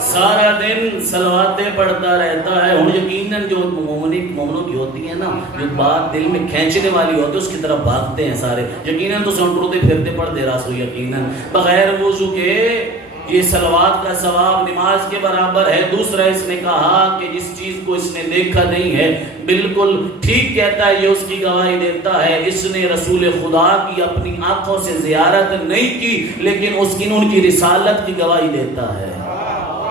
سارا دن صلواتیں پڑھتا رہتا ہے۔ اور یقیناً جو مومنوں کی ہوتی ہے نا، جو بات دل میں کھینچنے والی ہوتی ہے اس کی طرف بھاگتے ہیں سارے، یقیناً تو سنٹروتے پھرتے پڑھتے راسو، یقیناً بغیر وضو کے یہ صلوات کا ثواب نماز کے برابر ہے۔ دوسرا اس نے کہا کہ جس چیز کو اس نے دیکھا نہیں ہے، بالکل ٹھیک کہتا ہے، یہ اس کی گواہی دیتا ہے، اس نے رسول خدا کی اپنی آنکھوں سے زیارت نہیں کی، لیکن اس کی ان کی رسالت کی گواہی دیتا ہے،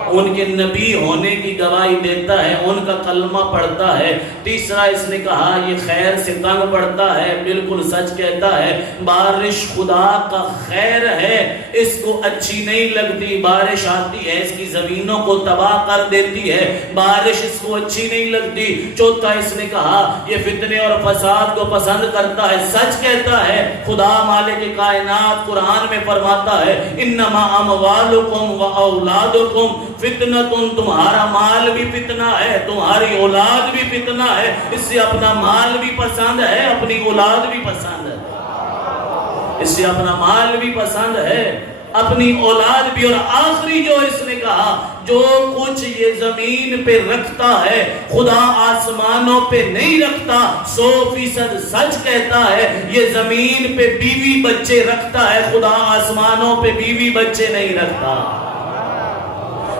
ان کے نبی ہونے کی گواہی دیتا ہے، ان کا کلمہ پڑھتا ہے۔ تیسرا اس نے کہا یہ خیر سے تنگ پڑھتا ہے، بالکل سچ کہتا ہے، بارش خدا کا خیر ہے، اس کو اچھی نہیں لگتی، بارش آتی ہے اس کی زمینوں کو تباہ کر دیتی ہے، بارش اس کو اچھی نہیں لگتی۔ چوتھا اس نے کہا یہ فتنے اور فساد کو پسند کرتا ہے، سچ کہتا ہے، خدا مالک کائنات قرآن میں فرماتا ہے انما اموالکم و اولادکم فتنتن، تمہارا مال بھی فتنہ ہے، تمہاری اولاد بھی فتنہ ہے، اس سے اپنا مال بھی پسند ہے، اپنی اولاد بھی پسند ہے، اس سے اپنا مال بھی پسند ہے، اپنی اولاد بھی۔ اور آخری جو اس نے کہا جو کچھ یہ زمین پہ رکھتا ہے خدا آسمانوں پہ نہیں رکھتا. 100% سچ کہتا ہے. یہ زمین پہ بیوی بچے رکھتا ہے, خدا آسمانوں پہ بیوی بچے نہیں رکھتا.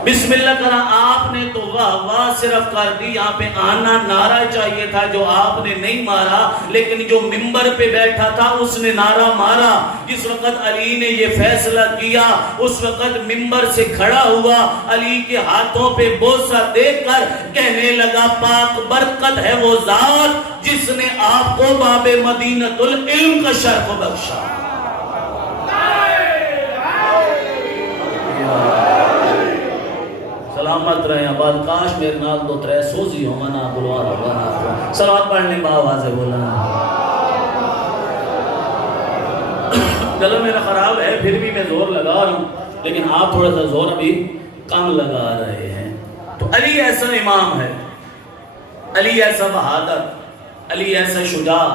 بسم اللہ کرا. آپ نے تو واہ واہ صرف کر دی. یہاں پہ آنا نعرہ چاہیے تھا جو آپ نے نہیں مارا, لیکن جو منبر پہ بیٹھا تھا اس نے نعرہ مارا. جس وقت علی نے یہ فیصلہ کیا اس وقت منبر سے کھڑا ہوا, علی کے ہاتھوں پہ بوسہ دے کر کہنے لگا پاک برکت ہے وہ ذات جس نے آپ کو باب مدینۃ العلم کا شرف بخشا. سلامت رہے آباد. کاش میرے نال 2-3 سوزی ہو منا بلوا رہا. صلوات پڑھنے با آواز ہے بولنا. گلا میرا خراب ہے پھر بھی میں زور لگا رہا ہوں, لیکن آپ تھوڑا سا زور ابھی کم لگا رہے ہیں. تو علی ایسا امام ہے, علی ایسا بہادر, علی ایسا شجاع,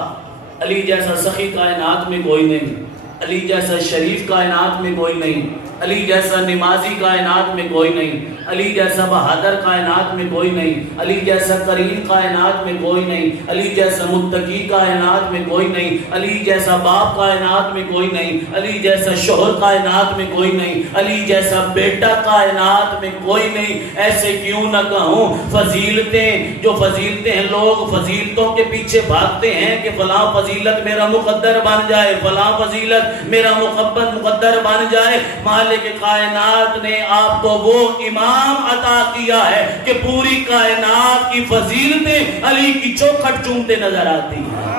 علی جیسا سخی کائنات میں کوئی نہیں, علی جیسا شریف کائنات میں کوئی نہیں, علی جیسا نمازی کائنات میں کوئی نہیں, علی جیسا بہادر کائنات میں کوئی نہیں, علی جیسا کریم کائنات میں کوئی نہیں, علی جیسا متقی کائنات میں کوئی نہیں, علی جیسا باپ کائنات میں کوئی نہیں, علی جیسا شوہر کائنات میں کوئی نہیں, علی جیسا بیٹا کائنات میں کوئی نہیں. ایسے کیوں نہ کہوں, فضیلتیں جو فضیلتیں ہیں, لوگ فضیلتوں کے پیچھے بھاگتے ہیں کہ فلاں فضیلت میرا مقدر بن جائے, فلاں فضیلت میرا مقدر بن جائے. مالک کائنات نے آپ کو وہ امام عطا کیا ہے کہ پوری کائنات کی فضیلتیں علی کی چوکھٹ چومتے نظر آتی ہیں.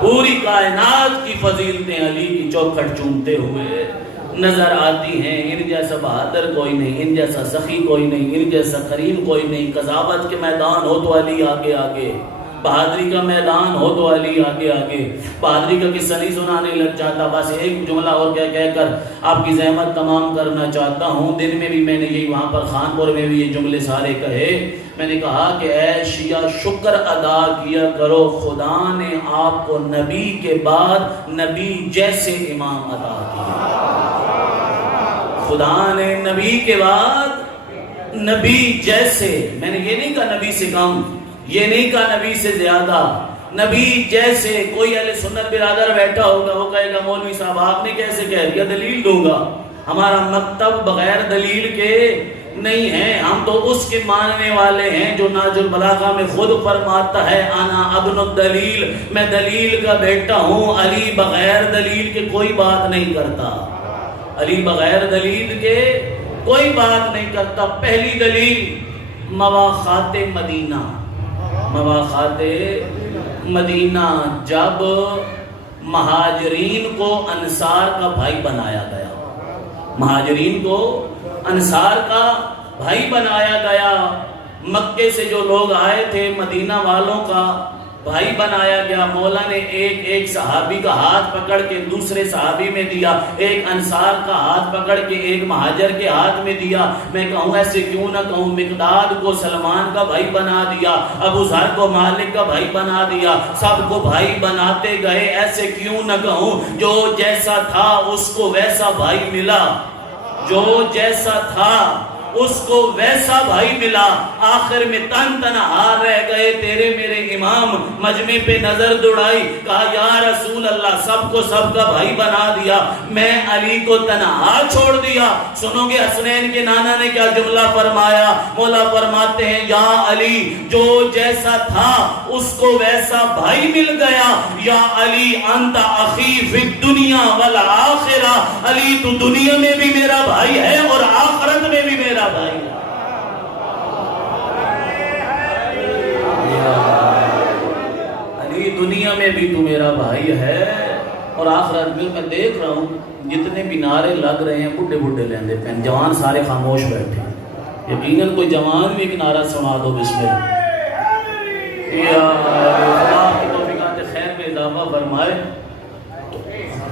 پوری کائنات کی فضیلتیں علی کی چوکھٹ چومتے ہوئے نظر آتی ہیں. ان جیسا بہادر کوئی نہیں, ان جیسا سخی کوئی نہیں, ان جیسا کریم کوئی نہیں. قضاوت کے میدان ہو تو علی آگے آگے, بہادری کا میدان ہو تو علی آگے آگے. بہادری کا قصہ نہیں سنانے لگ جاتا, بس ایک جملہ اور کہہ کر آپ کی زحمت تمام کرنا چاہتا ہوں. دن میں بھی میں نے یہی وہاں پر خانپور میں بھی یہ جملے سارے کہے. میں نے کہا کہ اے شیعہ شکر ادا کیا کرو, خدا نے آپ کو نبی کے بعد نبی جیسے امام عطا کیا. خدا نے نبی کے بعد نبی جیسے, میں نے یہ نہیں کہا نبی سے کم, یہ نہیں کہا نبی سے زیادہ, نبی جیسے. کوئی اہل سنت برادر بیٹھا ہوگا وہ کہے گا مولوی صاحب آپ نے کیسے کہہ دیا, دلیل دوں گا. ہمارا مکتب بغیر دلیل کے نہیں ہے, ہم تو اس کے ماننے والے ہیں جو ناج البلاغہ میں خود فرماتا ہے انا ابن الدلیل, میں دلیل کا بیٹا ہوں. علی بغیر دلیل کے کوئی بات نہیں کرتا, علی بغیر دلیل کے کوئی بات نہیں کرتا. پہلی دلیل مواخات مدینہ. مواخات مدینہ, جب مہاجرین کو انصار کا بھائی بنایا گیا, مہاجرین کو انصار کا بھائی بنایا گیا. مکے سے جو لوگ آئے تھے مدینہ والوں کا بھائی بنایا گیا. مولا نے ایک صحابی کا ہاتھ پکڑ کے دوسرے صحابی میں دیا, ایک انصار کا ہاتھ پکڑ کے ایک مہاجر کے ہاتھ میں دیا. میں کہوں ایسے کیوں نہ کہوں, مقداد کو سلمان کا بھائی بنا دیا, ابو ذر کو مالک کا بھائی بنا دیا, سب کو بھائی بناتے گئے. ایسے کیوں نہ کہوں, جو جیسا تھا اس کو ویسا بھائی ملا, جو جیسا تھا اس کو ویسا بھائی ملا. آخر میں تن تنہا رہ گئے. تیرے میرے امام مجمع پہ نظر دوڑائی, کہا یا رسول اللہ سب کو سب کا بھائی بنا دیا, میں علی کو تنہا چھوڑ دیا. سنو گے حسنین کے نانا نے کیا جملہ فرمایا. مولا فرماتے ہیں یا علی جو جیسا تھا اس کو ویسا بھائی مل گیا. یا علی انت اخی فی الدنیا والآخرہ, علی تو دنیا میں بھی میرا بھائی ہے اور آخرت میں بھی میرا بھائی. علی دنیا میں بھی تو میرا بھائی ہے اور آخرت میں. میں دیکھ رہا ہوں جتنے بھی نعرے لگ رہے ہیں بڈھے بڈھے لیندے پہن, جوان سارے خاموش بیٹھے ہیں. یقیناً کوئی جوان بھی ایک نعرہ سنا دو بسم اللہ. یا اللہ کی توفیقات خیر میں اضافہ فرمائے.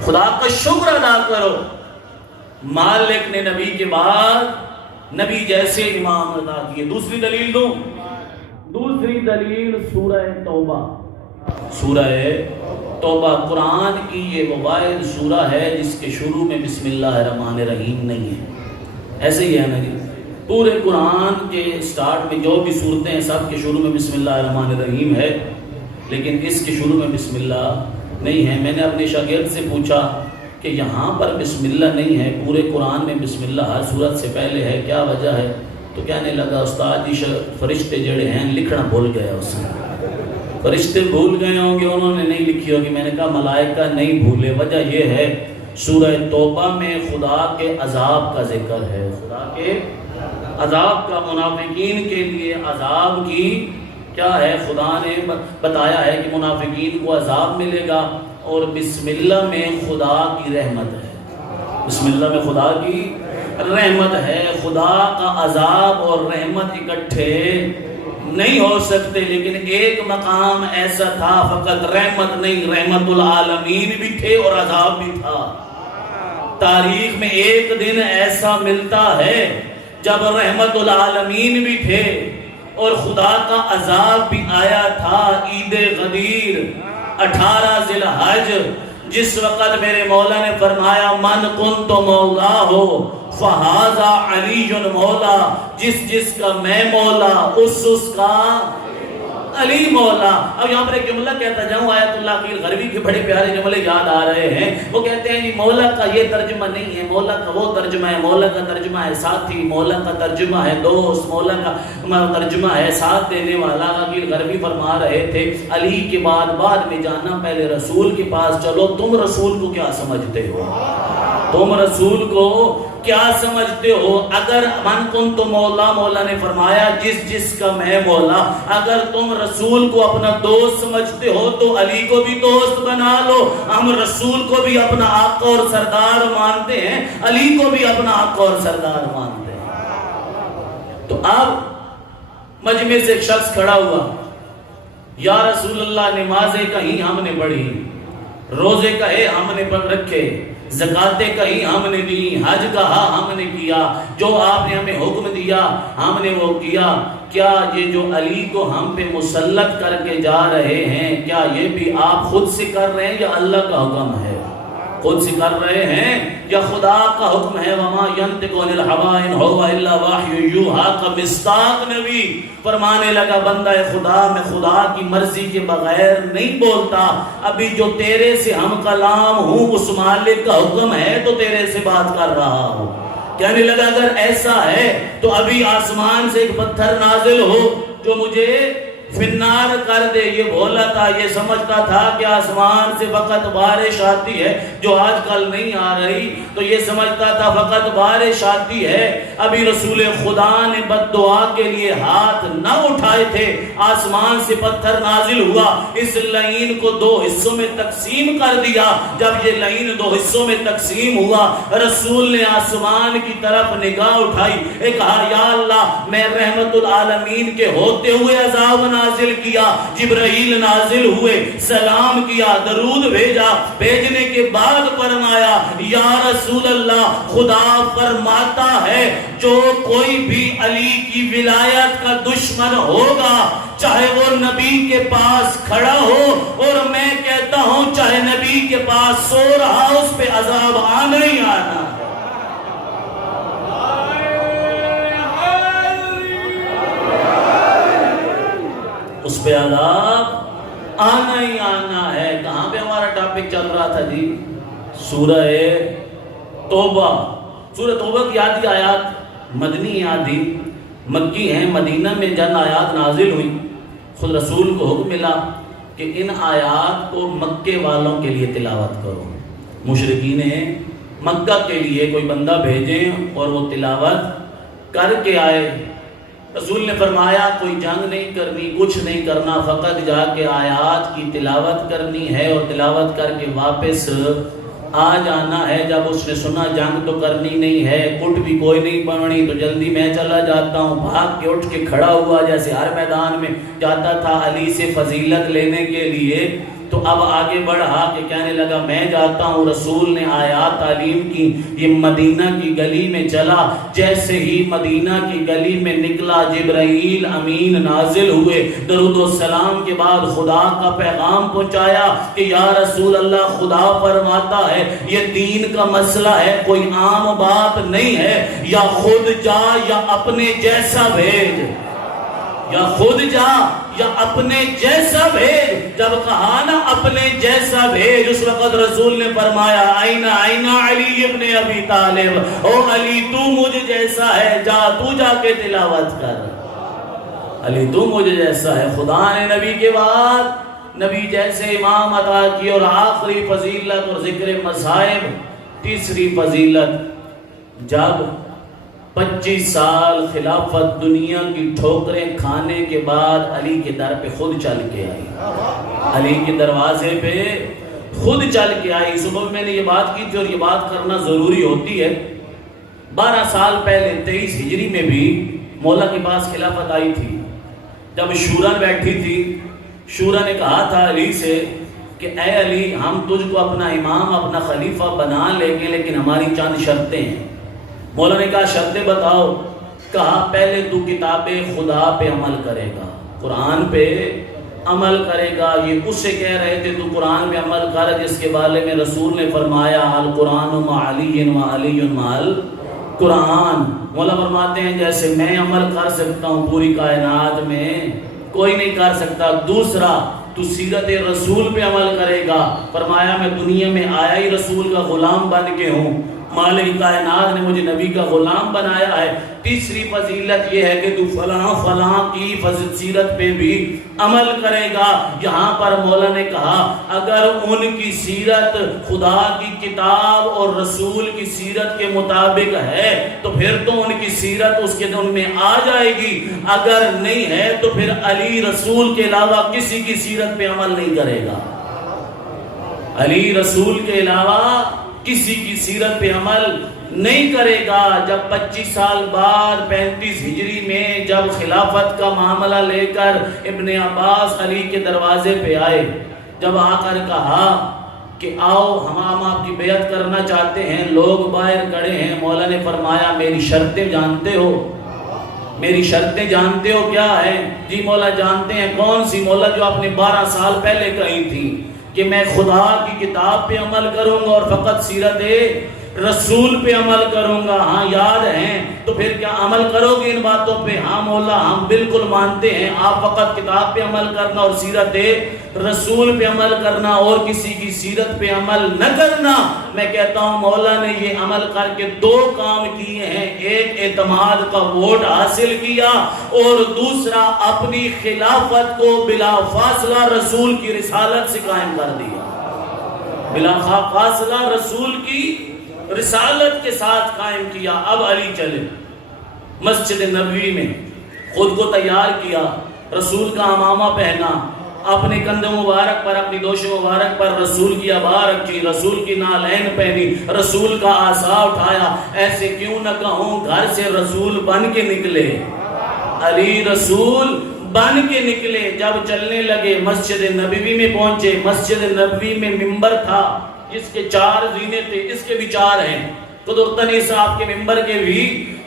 خدا کا شکر ادا کرو, مالک نے نبی کے بعد نبی جیسے امام عطا کیے. دوسری دلیل دوں, دوسری دلیل سورہ توبہ. سورہ توبہ قرآن کی یہ وہ واحد سورہ ہے جس کے شروع میں بسم اللہ الرحمن الرحیم نہیں ہے. ایسے ہی ہے نا جی, پورے قرآن کے سٹارٹ میں جو بھی صورتیں ہیں سب کے شروع میں بسم اللہ الرحمن الرحیم ہے، لیکن اس کے شروع میں بسم اللہ نہیں ہے۔ میں نے اپنے شاگرد سے پوچھا کہ یہاں پر بسم اللہ نہیں ہے، پورے قرآن میں بسم اللہ ہر صورت سے پہلے ہے، کیا وجہ ہے؟ تو کہنے لگا استاد جی فرشتے جڑے ہیں لکھنا بھول گئے، اس نے فرشتے بھول گئے ہوں گے، انہوں نے نہیں لکھی ہوگی۔ میں نے کہا ملائکہ نہیں بھولے، وجہ یہ ہے سورہ توبہ میں خدا کے عذاب کا ذکر ہے، خدا کے عذاب کا، منافقین کے لیے عذاب کی کیا ہے، خدا نے بتایا ہے کہ منافقین کو عذاب ملے گا، اور بسم اللہ میں خدا کی رحمت ہے، بسم اللہ میں خدا کی رحمت ہے۔ خدا کا عذاب اور رحمت اکٹھے نہیں ہو سکتے، لیکن ایک مقام ایسا تھا فقط رحمت نہیں، رحمت العالمین بھی تھے اور عذاب بھی تھا۔ تاریخ میں ایک دن ایسا ملتا ہے جب رحمت العالمین بھی تھے اور خدا کا عذاب بھی آیا تھا۔ عید غدیر 18 ذی الحج، جس وقت میرے مولا نے فرمایا من کنت مولا ہو فہذا علی مولا، جس کا میں مولا اس کا علی مولا۔ اب یہاں پر ایک جملہ کہتا جاؤں، آیت اللہ کی غربی کے بڑے پیارے جملے یاد آ رہے ہیں۔ وہ کہتے ہیں جی مولا کا یہ ترجمہ نہیں ہے، مولا کا وہ ترجمہ ہے، مولا کا ترجمہ ہے ساتھی، مولا کا ترجمہ ہے دوست، مولا کا ترجمہ ہے ساتھ دینے والا۔ کی غربی فرما رہے تھے علی کے بعد میں جانا، پہلے رسول کے پاس چلو۔ تم رسول کو کیا سمجھتے ہو؟ تم رسول کو کیا سمجھتے ہو؟ اگر من کن تو مولا نے فرمایا جس کا میں مولا، اگر تم رسول کو اپنا دوست سمجھتے ہو تو علی کو بھی دوست بنا لو۔ ہم رسول کو بھی اپنا آقا اور سردار مانتے ہیں، علی کو بھی اپنا آقا اور سردار مانتے ہیں۔ تو اب مجمع سے ایک شخص کھڑا ہوا، یا رسول اللہ نمازیں کہیں ہم نے پڑھی، روزے کہے ہم نے پڑھ رکھے، زکاتیں کہیں ہم نے دی، حج کہا ہم نے کیا، جو آپ نے ہمیں حکم دیا ہم نے وہ کیا۔ کیا یہ جو علی کو ہم پہ مسلط کر کے جا رہے ہیں، کیا یہ بھی آپ خود سے کر رہے ہیں یا اللہ کا حکم ہے؟ خود سے کر رہے ہیں یا خدا کا حکم ہے؟ وما ينطق عن الهوى ان هو الا وحی یوحی کا مصداق نبی فرمانے لگا بندہ خدا میں خدا کی مرضی کے بغیر نہیں بولتا، ابھی جو تیرے سے ہم کلام ہوں اس مالک کا حکم ہے تو تیرے سے بات کر رہا ہوں۔ کہنے لگا اگر ایسا ہے تو ابھی آسمان سے ایک پتھر نازل ہو جو مجھے فنار کر دے۔ یہ بولا تھا، یہ سمجھتا تھا کہ آسمان سے فقط بارش آتی ہے جو آج کل نہیں آ رہی، تو یہ سمجھتا تھا فقط بارش آتی ہے۔ ابھی رسول خدا نے بد دعا کے لیے ہاتھ نہ اٹھائے تھے، آسمان سے پتھر نازل ہوا، اس لعین کو دو حصوں میں تقسیم کر دیا۔ جب یہ لعین دو حصوں میں تقسیم ہوا، رسول نے آسمان کی طرف نگاہ اٹھائی، ایک کہا یا اللہ میں رحمت العالمین کے ہوتے ہوئے عذاب نازل کیا۔ جبرائیل نازل ہوئے، سلام کیا، درود بھیجا، بھیجنے کے بعد فرمایا یا رسول اللہ خدا فرماتا ہے جو کوئی بھی علی کی ولایت کا دشمن ہوگا، چاہے وہ نبی کے پاس کھڑا ہو، اور میں کہتا ہوں چاہے نبی کے پاس سو رہا، اس پہ عذاب آنا ہی آنا ہے۔ اس پہ عذاب آنا ہی آنا ہے۔ کہاں پہ ہمارا ٹاپک چل رہا تھا جی؟ سورہ توبہ۔ سورہ توبہ کی آدھی آیات مدنی آدھی مکی ہیں۔ مدینہ میں جن آیات نازل ہوئی، خود رسول کو حکم ملا کہ ان آیات کو مکے والوں کے لیے تلاوت کرو۔ مشرکین مکہ کے لیے کوئی بندہ بھیجیں اور وہ تلاوت کر کے آئے۔ رسول نے فرمایا کوئی جنگ نہیں کرنی، کچھ نہیں کرنا، فقط جا کے آیات کی تلاوت کرنی ہے اور تلاوت کر کے واپس آ جانا ہے۔ جب اس نے سنا جنگ تو کرنی نہیں ہے، کٹ بھی کوئی نہیں پڑھنی، تو جلدی میں چلا جاتا ہوں، بھاگ کے اٹھ کے کھڑا ہوا جیسے ہر میدان میں جاتا تھا علی سے فضیلت لینے کے لیے۔ تو اب آگے بڑھا کہ کہنے لگا میں جاتا ہوں، رسول نے آیات تعلیم کی، یہ مدینہ کی گلی میں چلا، جیسے ہی مدینہ کی گلی میں نکلا جبرائیل امین نازل ہوئے، درود و سلام کے بعد خدا کا پیغام پہنچایا کہ یا رسول اللہ خدا فرماتا ہے یہ دین کا مسئلہ ہے، کوئی عام بات نہیں ہے، یا خود جا یا اپنے جیسا بھیج، یا خود جا یا اپنے جیسا بھیج۔ جب کہا نا اپنے جیسا بھیج، اس وقت رسول نے فرمایا آئینہ علی ابن ابی طالب، او علی تو مجھ جیسا ہے، جا کے تلاوت کر، علی تو مجھ جیسا ہے۔ خدا نے نبی کے بعد نبی جیسے امام عطا کی، اور آخری فضیلت اور ذکر مصائب، تیسری فضیلت، جب 25 سال خلافت دنیا کی ٹھوکریں کھانے کے بعد علی کے در پہ خود چل کے آئی، علی کے دروازے پہ خود چل کے آئی۔ صبح میں نے یہ بات کی تھی اور یہ بات کرنا ضروری ہوتی ہے، 12 سال پہلے 23 ہجری میں بھی مولا کے پاس خلافت آئی تھی۔ جب شورا بیٹھی تھی، شورا نے کہا تھا علی سے کہ اے علی ہم تجھ کو اپنا امام اپنا خلیفہ بنا لیں گے، لیکن ہماری چند شرطیں ہیں۔ مولا نے کہا شرطیں بتاؤ؟ کہا پہلے تو کتاب خدا پہ عمل کرے گا، قرآن پہ عمل کرے گا۔ یہ اس سے کہہ رہے تھے تو قرآن پہ عمل کر، جس کے بارے میں رسول نے فرمایا القرآن مع علی و علی مع القرآن۔ مولا فرماتے ہیں جیسے میں عمل کر سکتا ہوں پوری کائنات میں کوئی نہیں کر سکتا۔ دوسرا تو سیرت رسول پہ عمل کرے گا، فرمایا میں دنیا میں آیا ہی رسول کا غلام بن کے ہوں، مالک کائنات نے مجھے نبی کا غلام بنایا ہے۔ تیسری فضیلت یہ ہے کہ تو فلاں فلاں کی سیرت پہ بھی عمل کرے گا۔ یہاں پر مولا نے کہا اگر ان کی سیرت خدا کی کتاب اور رسول کی سیرت کے مطابق ہے تو پھر تو ان کی سیرت اس کے دن میں آ جائے گی، اگر نہیں ہے تو پھر علی رسول کے علاوہ کسی کی سیرت پہ عمل نہیں کرے گا، علی رسول کے علاوہ کسی کی سیرت پہ عمل نہیں کرے گا۔ جب 25 سال بعد 35 ہجری میں جب خلافت کا معاملہ لے کر ابن عباس علی کے دروازے پہ آئے، جب آ کر کہا کہ آؤ ہم آپ کی بیعت کرنا چاہتے ہیں، لوگ باہر کھڑے ہیں، مولا نے فرمایا میری شرطیں جانتے ہو؟ میری شرطیں جانتے ہو کیا ہے؟ جی مولا جانتے ہیں۔ کون سی؟ مولا جو آپ نے 12 سال پہلے کہی تھی کہ میں خدا کی کتاب پہ عمل کروں گا اور فقط سیرت رسول پہ عمل کروں گا۔ ہاں یاد ہیں؟ تو پھر کیا عمل کرو گے ان باتوں پہ؟ ہاں مولا ہم بالکل مانتے ہیں، آپ فقط کتاب پہ عمل کرنا اور سیرت رسول پہ عمل کرنا اور کسی کی سیرت پہ عمل نہ کرنا۔ میں کہتا ہوں مولا نے یہ عمل کر کے 2 کام کیے ہیں، ایک اعتماد کا ووٹ حاصل کیا اور دوسرا اپنی خلافت کو بلا فاصلہ رسول کی رسالت سے قائم کر دیا، بلا فاصلہ رسول کی رسالت کے ساتھ قائم کیا۔ اب علی چلے مسجد نبوی میں، خود کو تیار کیا، رسول کا عمامہ پہنا، اپنے کندھ مبارک پر اپنی دوش مبارک پر رسول کی عبا رکھی، رسول کی نالین پہنی، رسول کا عصا اٹھایا۔ ایسے کیوں نہ کہوں گھر سے رسول بن کے نکلے، علی رسول بن کے نکلے۔ جب چلنے لگے مسجد نبوی میں پہنچے، مسجد نبوی میں ممبر تھا جس کے 4 زینے تھے، اس کے بھی 4 ہیں، قدرتنی صاحب کے ممبر کے بھی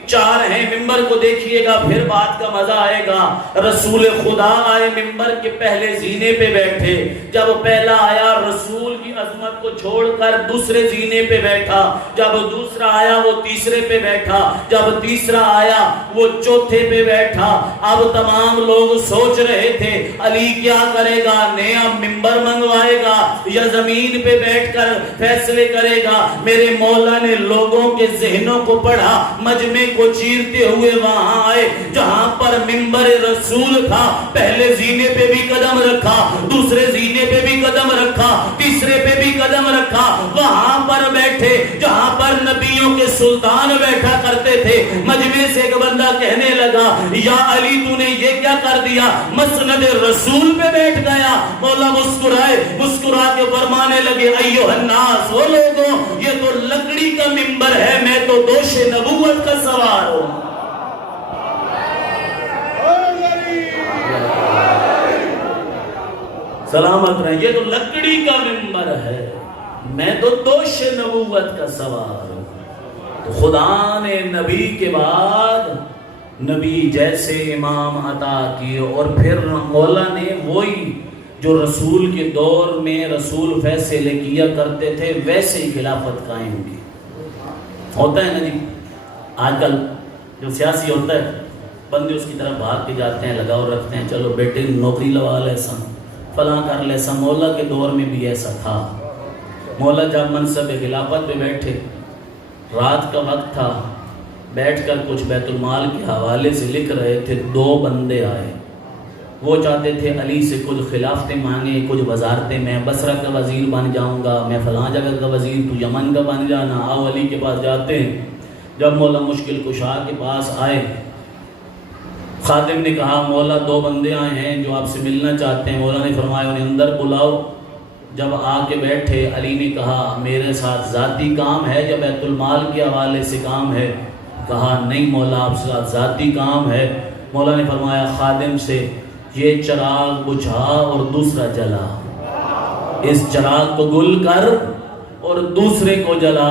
4 ہیں۔ ممبر کو دیکھیے گا پھر بات کا مزہ آئے گا۔ رسول خدا آئے ممبر کے پہلے زینے پہ بیٹھے، جب پہلا آیا رسول کی عظمت کو چھوڑ کر دوسرے زینے پہ بیٹھا، جب دوسرا آیا وہ تیسرے پہ بیٹھا، جب تیسرا آیا وہ چوتھے پہ بیٹھا۔ اب تمام لوگ سوچ رہے تھے علی کیا کرے گا، نیا ممبر منگوائے گا یا زمین پہ بیٹھ کر فیصلے کرے گا۔ میرے مولا نے لوگوں کے ذہنوں کو پڑھا، مجمع کو چیرتے ہوئے وہاں آئے جہاں پر ممبر رسول تھا، پہلے زینے پہ بھی قدم رکھا، دوسرے زینے پہ بھی قدم رکھا، تیسرے پہ بھی قدم رکھا، وہاں پر بیٹھے جہاں پر نبیوں کے سلطان بیٹھا کرتے تھے۔ مجمع سے ایک بندہ کہنے لگا یا علی تو نے یہ کیا کر دیا، مسند رسول پہ بیٹھ گیا۔ مولا مسکرائے، مسکرا کے فرمانے لگے ایھا الناس، وہ لوگوں یہ تو لکڑی کا ممبر ہے، میں تو دوش نبوت کا سوار ہوں۔ سلامت رہیں، یہ تو لکڑی نبی کا ممبر ہے، میں تو دوش نبوت کا سوار ہوں۔ تو خدا نے نبی کے بعد نبی جیسے امام عطا کیے، اور پھر مولا نے وہی جو رسول کے دور میں رسول فیصلے کیا کرتے تھے ویسے ہی خلافت قائم کی۔ ہوتا ہے نا جی، آج کل جو سیاسی ہوتا ہے بندے اس کی طرف بھاگ کے جاتے ہیں، لگاؤ رکھتے ہیں، چلو بیٹے نوکری لوا لے سا، فلاں کر لے سا۔ مولا کے دور میں بھی ایسا تھا۔ مولا جب منصب خلافت پہ بیٹھے، رات کا وقت تھا، بیٹھ کر کچھ بیت المال کے حوالے سے لکھ رہے تھے، دو بندے آئے، وہ چاہتے تھے علی سے کچھ خلافتیں مانگے، کچھ وزارتیں، میں بصرہ کا وزیر بن جاؤں گا، میں فلاں جگہ کا وزیر، تو یمن کا بن جانا، آؤ علی کے پاس جاتے ہیں۔ جب مولا مشکل کشا کے پاس آئے، خادم نے کہا مولا دو بندے آئے ہیں جو آپ سے ملنا چاہتے ہیں۔ مولا نے فرمایا انہیں اندر بلاؤ۔ جب آ کے بیٹھے، علی نے کہا میرے ساتھ ذاتی کام ہے یا بیت المال کے حوالے سے کام ہے؟ کہا نہیں مولا آپ سے ذاتی کام ہے۔ مولا نے فرمایا خادم سے یہ چراغ بجھا اور دوسرا جلا، اس چراغ کو گل کر اور دوسرے کو جلا۔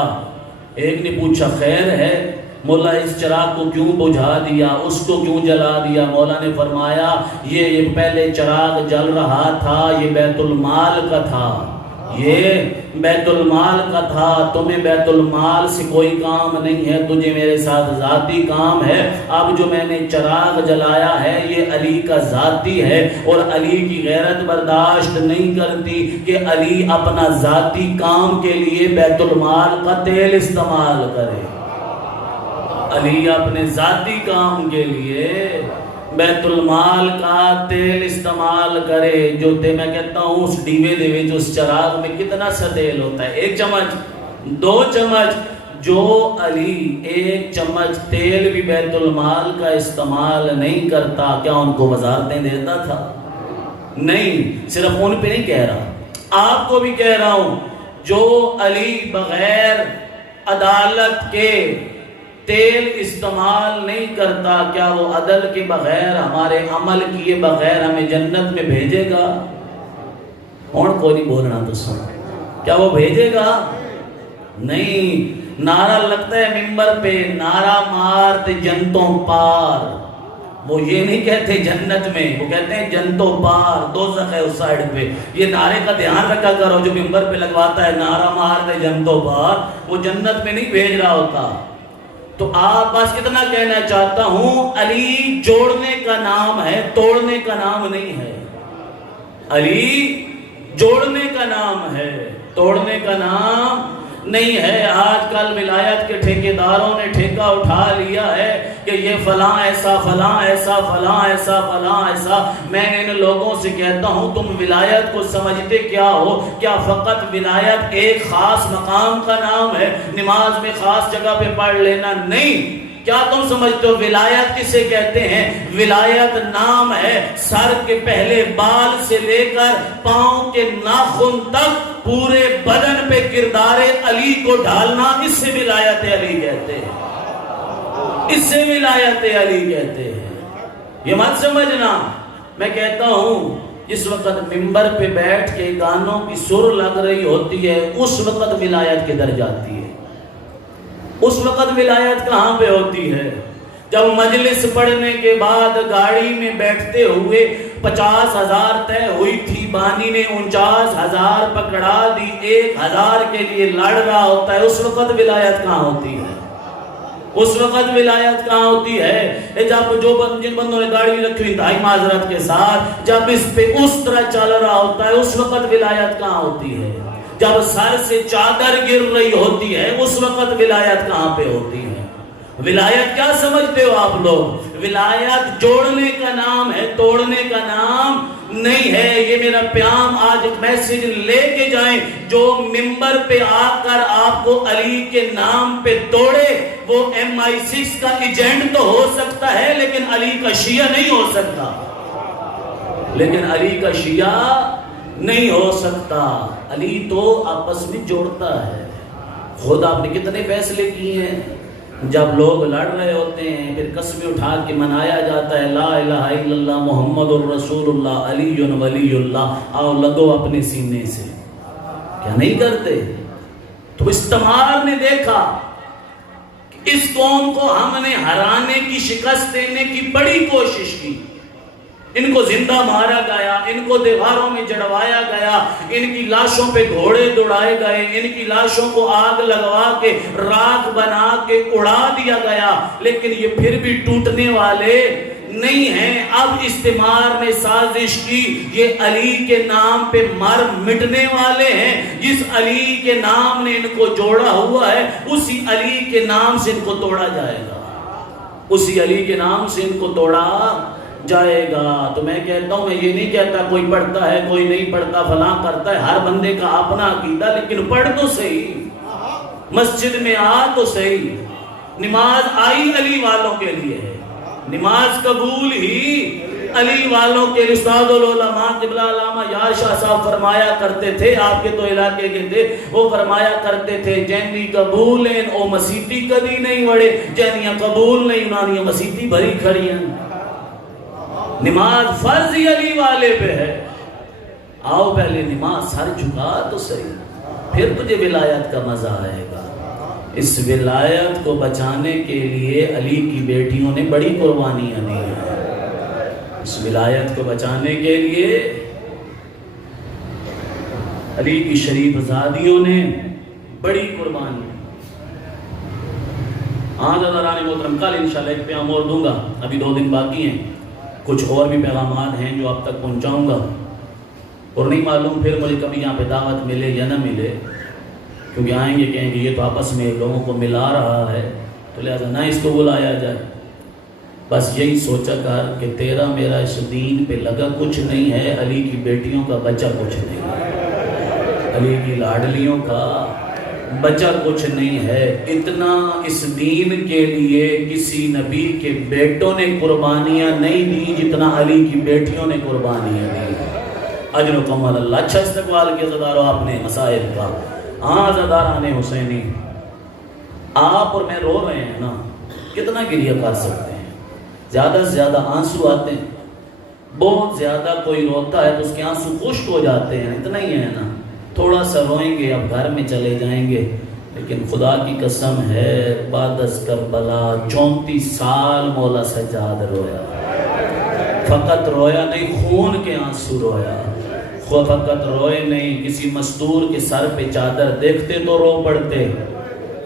ایک نے پوچھا خیر ہے مولا، اس چراغ کو کیوں بجھا دیا، اس کو کیوں جلا دیا؟ مولا نے فرمایا یہ پہلے چراغ جل رہا تھا، یہ بیت المال کا تھا، یہ بیت المال کا تھا، تمہیں بیت المال سے کوئی کام نہیں ہے، تجھے میرے ساتھ ذاتی کام ہے۔ اب جو میں نے چراغ جلایا ہے یہ علی کا ذاتی ہے، اور علی کی غیرت برداشت نہیں کرتی کہ علی اپنا ذاتی کام کے لیے بیت المال کا تیل استعمال کرے۔ علی اپنے ذاتی کام کے لیے بیت المال کا تیل استعمال کرے۔ جو میں کہتا ہوں اس ڈیوے دے وچ اس چراغ میں کتنا سا تیل ہوتا ہے؟ 1 چمچ، 2 چمچ۔ جو علی 1 چمچ تیل بھی بیت المال کا استعمال نہیں کرتا، کیا ان کو وزارتیں دیتا تھا؟ نہیں۔ صرف ان پہ نہیں کہہ رہا، آپ کو بھی کہہ رہا ہوں، جو علی بغیر عدالت کے تیل استعمال نہیں کرتا، کیا وہ عدل کے بغیر، ہمارے عمل کیے بغیر ہمیں جنت میں بھیجے گا؟ اور کوئی نہیں بولنا تو سن، کیا وہ بھیجے گا؟ نہیں۔ نعرہ لگتا ہے ممبر پہ، نعرہ مارتے جنتوں پار، وہ یہ نہیں کہتے جنت میں، وہ کہتے ہیں جنتوں پار، دوزخ ہے اس سائیڈ پہ۔ یہ نعرے کا دھیان رکھا کرو، جو ممبر پہ لگواتا ہے نعرہ مارتے جنتوں پار، وہ جنت میں نہیں بھیج رہا ہوتا۔ تو آپ بس اتنا کہنا چاہتا ہوں، علی جوڑنے کا نام ہے، توڑنے کا نام نہیں ہے۔ علی جوڑنے کا نام ہے، توڑنے کا نام نہیں ہے۔ آج کل ولایت کے ٹھیکیداروں نے ٹھیکہ اٹھا لیا ہے کہ یہ فلاں ایسا، فلاں ایسا، فلاں ایسا، فلاں ایسا۔ میں ان لوگوں سے کہتا ہوں تم ولایت کو سمجھتے کیا ہو؟ کیا فقط ولایت ایک خاص مقام کا نام ہے، نماز میں خاص جگہ پہ پڑھ لینا؟ نہیں۔ کیا تم سمجھتے ہو ولایت کسے کہتے ہیں؟ ولایت نام ہے، سر کے پہلے بال سے لے کر پاؤں کے ناخن تک پورے بدن پہ کردار علی کو ڈالنا، اس سے ولایت علی کہتے ہیں، اس سے ولایت علی کہتے ہیں۔ یہ مت سمجھنا، میں کہتا ہوں جس وقت ممبر پہ بیٹھ کے گانوں کی سر لگ رہی ہوتی ہے اس وقت ولایت کدھر جاتی ہے؟ اس وقت ولایت کہاں پہ ہوتی ہے؟ جب مجلس پڑھنے کے بعد گاڑی میں بیٹھتے ہوئے 50,000 طے ہوئی تھی، بانی نے 49,000 پکڑا دی، 1,000 کے لیے لڑ رہا ہوتا ہے، اس وقت ولایت کہاں ہوتی ہے؟ اس وقت ولایت کہاں ہوتی ہے؟ جب جن بندوں نے گاڑی رکھی ہوئی انتہائی معذرت کے ساتھ، جب اس پہ اس طرح چل رہا ہوتا ہے اس وقت ولایت کہاں ہوتی ہے؟ جب سر سے چادر گر رہی ہوتی ہے اس وقت ولایت کہاں پہ ہوتی ہے؟ ولایت کیا سمجھتے ہو آپ لوگ؟ ولایت جوڑنے کا نام ہے، توڑنے کا نام نہیں ہے۔ یہ میرا پیام آج میسج لے کے جائیں، جو ممبر پہ آ کر آپ کو علی کے نام پہ توڑے وہ MI6 کا ایجنٹ تو ہو سکتا ہے لیکن علی کا شیعہ نہیں ہو سکتا، لیکن علی کا شیعہ نہیں ہو سکتا۔ علی تو آپس میں جوڑتا ہے۔ خود آپ نے کتنے فیصلے کیے ہیں، جب لوگ لڑ رہے ہوتے ہیں پھر قسمیں اٹھا کے منایا جاتا ہے، لا الہ الا اللہ محمد الرسول اللہ علی ولی اللہ، آؤ لگو اپنے سینے سے، کیا نہیں کرتے؟ تو استعمار نے دیکھا کہ اس قوم کو ہم نے ہرانے کی، شکست دینے کی بڑی کوشش کی، ان کو زندہ مارا گیا، ان کو دیواروں میں جڑوایا گیا، ان کی لاشوں پہ گھوڑے دوڑائے گئے، ان کی لاشوں کو آگ لگوا کے راکھ بنا کے اڑا دیا گیا، لیکن یہ پھر بھی ٹوٹنے والے نہیں ہیں۔ اب استعمار نے سازش کی، یہ علی کے نام پہ مر مٹنے والے ہیں۔ جس علی کے نام نے ان کو جوڑا ہوا ہے، اسی علی کے نام سے ان کو توڑا جائے گا، اسی علی کے نام سے ان کو توڑا جائے گا۔ تو میں کہتا ہوں، میں یہ نہیں کہتا کوئی پڑھتا ہے کوئی نہیں پڑھتا، فلاں کرتا ہے، ہر بندے کا اپنا عقیدہ، لیکن پڑھ تو صحیح، مسجد میں آ تو صحیح۔ نماز آئی علی والوں کے لیے ہے، نماز قبول ہی علی والوں کے۔ استاد العلماء قبلہ علامہ یار شاہ صاحب فرمایا کرتے تھے، آپ کے تو علاقے کے تھے، وہ فرمایا کرتے تھے جینی قبول ہیں او مسیتی کدی نہیں وڑے، جینیاں قبول نہیں انہاں مسیتی بھری کھڑی ہیں۔ نماز فرض ہی علی والے پہ ہے، آؤ پہلے نماز سر جھکا تو صحیح، پھر تجھے ولایت کا مزہ آئے گا۔ اس ولایت کو بچانے کے لیے علی کی بیٹیوں نے بڑی قربانیاں دی ہیں، اس ولایت کو بچانے کے لیے علی کی شریف زادیوں نے بڑی قربانی۔ حضرات محترم، کل انشاءاللہ ایک پیغام اور دوں گا، ابھی 2 دن باقی ہیں، کچھ اور بھی پیغامات ہیں جو آپ تک پہنچاؤں گا، اور نہیں معلوم پھر مجھے کبھی یہاں پہ دعوت ملے یا نہ ملے، کیونکہ آئیں گے کہیں گے یہ تو آپس میں لوگوں کو ملا رہا ہے، تو لہذا نہ اس کو بلایا جائے۔ بس یہی سوچا کر کہ تیرا میرا اس دین پہ لگا کچھ نہیں ہے، علی کی بیٹیوں کا بچہ کچھ نہیں ہے، علی کی لاڈلیوں کا بچہ کچھ نہیں ہے۔ اتنا اس دین کے لیے کسی نبی کے بیٹوں نے قربانیاں نہیں دی جتنا علی کی بیٹیوں نے قربانیاں دی۔ اجرکم اللہ۔ اچھا استقبال کیا زدارو آپ نے مسائل کا۔ ہاں زداران حسینی، آپ اور میں رو رہے ہیں نا، کتنا گریہ کر سکتے ہیں؟ زیادہ سے زیادہ آنسو آتے ہیں، بہت زیادہ کوئی روتا ہے تو اس کے آنسو خشک ہو جاتے ہیں، اتنا ہی ہے نا، تھوڑا سا روئیں گے اب گھر میں چلے جائیں گے، لیکن خدا کی قسم ہے بعد از کربلا 34 سال مولا سجاد رویا، فقط رویا نہیں، خون کے آنسو رویا، فقط روئے نہیں، کسی مستور کے سر پہ چادر دیکھتے تو رو پڑتے،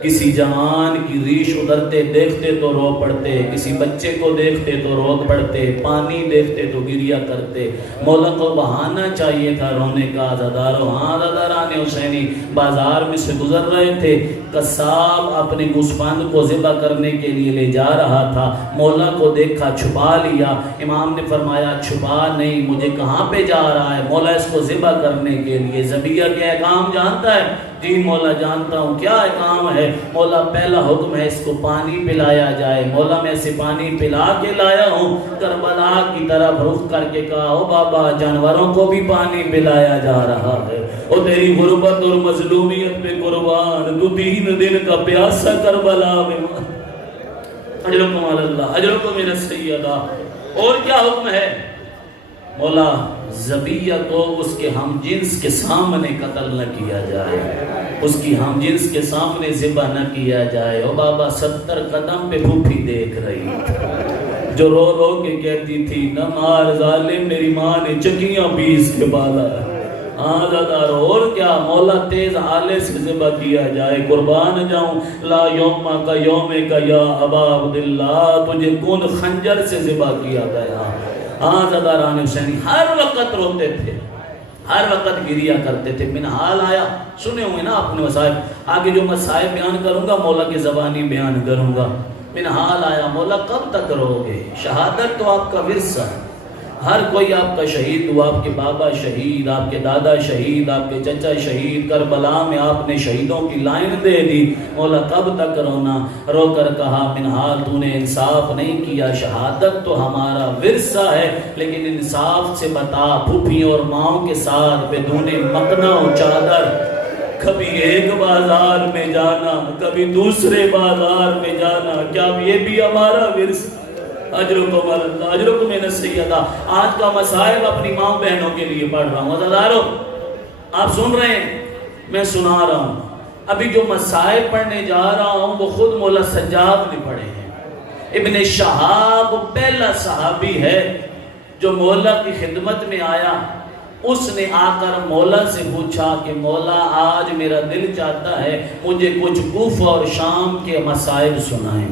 کسی جوان کی ریش ادھرتے دیکھتے تو رو پڑتے، کسی بچے کو دیکھتے تو رو پڑتے، پانی دیکھتے تو گریہ کرتے۔ مولا کو بہانہ چاہیے تھا رونے کا۔ زدارو، ہاں زداران حسینی، بازار میں سے گزر رہے تھے، قصاب اپنے گوسفند کو ذبح کرنے کے لیے لے جا رہا تھا، مولا کو دیکھا، چھپا لیا۔ امام نے فرمایا چھپا نہیں، مجھے کہاں پہ جا رہا ہے؟ مولا اس کو ذبح کرنے کے لیے۔ ذبیحہ کے احکام جانتا ہے؟ جی مولا جانتا ہوں۔ کیا احکام ہے؟ مولا پہلا حکم ہے اس کو پانی پلایا جائے۔ مولا میں اسے پانی پلا کے لایا ہوں۔ کربلا کی طرف رخ کر کے کہا، او بابا جانوروں کو بھی پانی پلایا جا رہا ہے، او تیری غربت اور مظلومیت پہ قربان، تو 3 دن کا پیاسا کربلا میں۔ اجرکم اللہ، اجرکم من السیدہ۔ اور کیا حکم ہے؟ مولا ذبیحہ کو اس کے ہم جنس کے سامنے قتل نہ کیا جائے، اس کی ہم جنس کے سامنے ذبح نہ کیا جائے۔ او بابا 70 قدم پہ پھوپھی دیکھ رہی جو رو رو کے کہتی تھی، نہ مار ظالم، میری ماں نے چکیاں پیس کے بالا ہے۔ آزادار اور کیا؟ مولا تیز آلے سے ذبح کیا جائے، قربان جاؤں لا یوم کا یوم کا یا ابا عبداللہ، تجھے کون خنجر سے ذبح کیا گیا۔ آزاداران حسینی ہر وقت روتے تھے، ہر وقت گریہ کرتے تھے۔ منحال آیا، سنے ہوئے نا اپنے مسائب، آگے جو مسائب بیان کروں گا مولا کی زبانی بیان کروں گا۔ منحال آیا، مولا کب تک رو گے؟ شہادت تو آپ کا ورثہ ہے، ہر کوئی آپ کا شہید ہوا، آپ کے بابا شہید، آپ کے دادا شہید، آپ کے چچا شہید، کربلا میں آپ نے شہیدوں کی لائن دے دی۔ مولا کب تک رونا؟ رو کر کہا، منحال تو نے انصاف نہیں کیا، شہادت تو ہمارا ورثہ ہے، لیکن انصاف سے بتا، پھوپھیوں اور ماؤں کے ساتھ بدون مکنا و چادر کبھی ایک بازار میں جانا، کبھی دوسرے بازار میں جانا، کیا یہ بھی ہمارا ورثہ؟ اجرکم اللہ، اجرکم من السیدہ۔ آج کا مسائب اپنی ماں بہنوں کے لیے پڑھ رہا ہوں۔ عزیزارو آپ سن رہے ہیں، میں سنا رہا ہوں، ابھی جو مسائل پڑھنے جا رہا ہوں وہ خود مولا سجاد نے پڑھے ہیں۔ ابن شہاب پہلا صحابی ہے جو مولا کی خدمت میں آیا، اس نے آ کر مولا سے پوچھا کہ مولا آج میرا دل چاہتا ہے مجھے کچھ کوفہ اور شام کے مسائل سنائیں،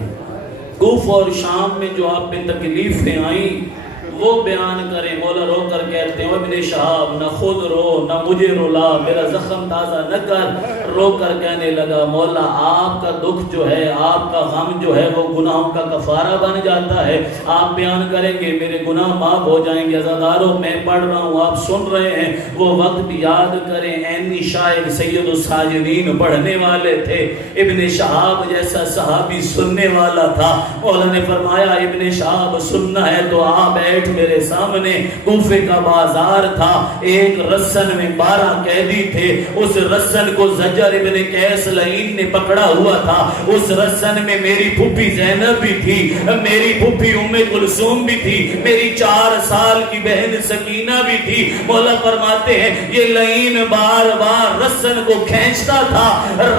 کوفہ اور شام میں جو آپ پہ تکلیفیں آئیں وہ بیان کریں۔ مولا رو کر کہتے ہیں ابن شہاب نہ خود رو نہ مجھے رلا، میرا زخم تازہ نہ کر۔ رو کر کہنے لگا مولا آپ کا دکھ جو ہے، آپ کا غم جو ہے وہ گناہوں کا کفارہ بن جاتا ہے، آپ بیان کریں گے میرے گناہ معاف ہو جائیں گے۔ عزاداروں میں پڑھ رہا ہوں آپ سن رہے ہیں، وہ وقت بھی یاد کریں، اینی شاعر سید الساجدین پڑھنے والے تھے، ابن شہاب جیسا صحابی سننے والا تھا۔ مولا نے فرمایا ابن شہاب سننا ہے تو آپ بیٹھ میرے سامنے۔ کوفے کا بازار تھا، ایک رسن میں 12 قیدی تھے، اس رسن کو زجر ابن قیس لعین نے پکڑا ہوا تھا۔ اس رسن میں میری پھوپھی زینب بھی تھی، میری پھوپھی ام کلثوم بھی تھی، میری 4 سال کی بہن سکینہ بھی تھی۔ مولا فرماتے ہیں یہ لعین بار بار رسن کو کھینچتا تھا،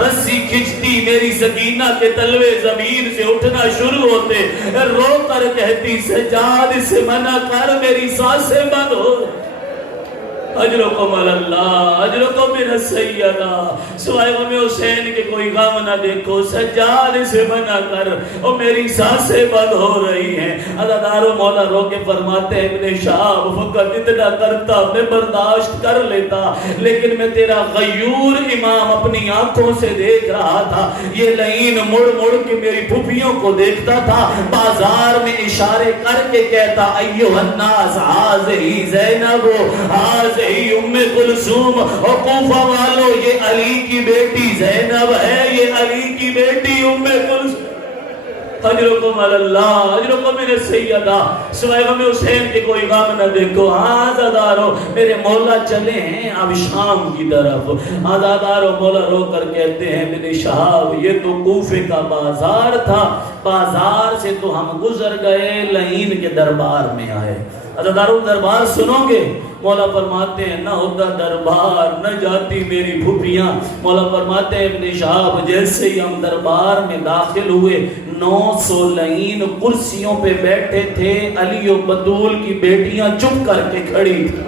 رسی کھچتی میری سکینہ کے تلوے زمین سے اٹھنا شروع ہوتے، رو کر کہتی سجاد سے منع کر میری سانسیں بند ہو۔ اجرکم اللہ، اجرکم من السیدہ، سوائے غم حسین کے کوئی غم نہ دیکھو، سجاد سے منع کر، اور میری سانسیں بند ہو رہی ہیں۔ عزادارو مولا رو کے فرماتے ہیں ابن شہاب فقط اتنا کرتا میں برداشت کر لیتا، لیکن میں تیرا غیور امام اپنی آنکھوں سے دیکھ رہا تھا۔ یہ لعین مڑ مڑ کے میری پھوپھیوں کو دیکھتا تھا، بازار میں اشارے کر کے کہتا ایھا الناس ھذہ زینب ھذہ ام کلثوم، اور کوفہ والو یہ علی کی بیٹی زینب ہے، یہ علی کی بیٹی ام کلثوم۔ اجرکم اللہ، اجرکم من السیدہ، سوائے غم حسین کے کوئی غم نہ دیکھو۔ عزادارو میرے مولا چلے ہیں اب شام کی طرف۔ عزادارو مولا رو کر کہتے ہیں ابن شہاب یہ تو کوفے کا بازار تھا، بازار سے تو ہم گزر گئے، لعین کے دربار میں آئے۔ عزادارو دربار سنو گے؟ مولا فرماتے ہیں نہ ہوتا دربار نہ جاتی میری پھوپھیاں۔ مولا فرماتے ہیں ابن شہاب جیسے ہی ہم دربار میں داخل ہوئے، 900 لعین کرسیوں پہ بیٹھے تھے، علی و بطول کی بیٹیاں چپ کر کے کھڑی تھی۔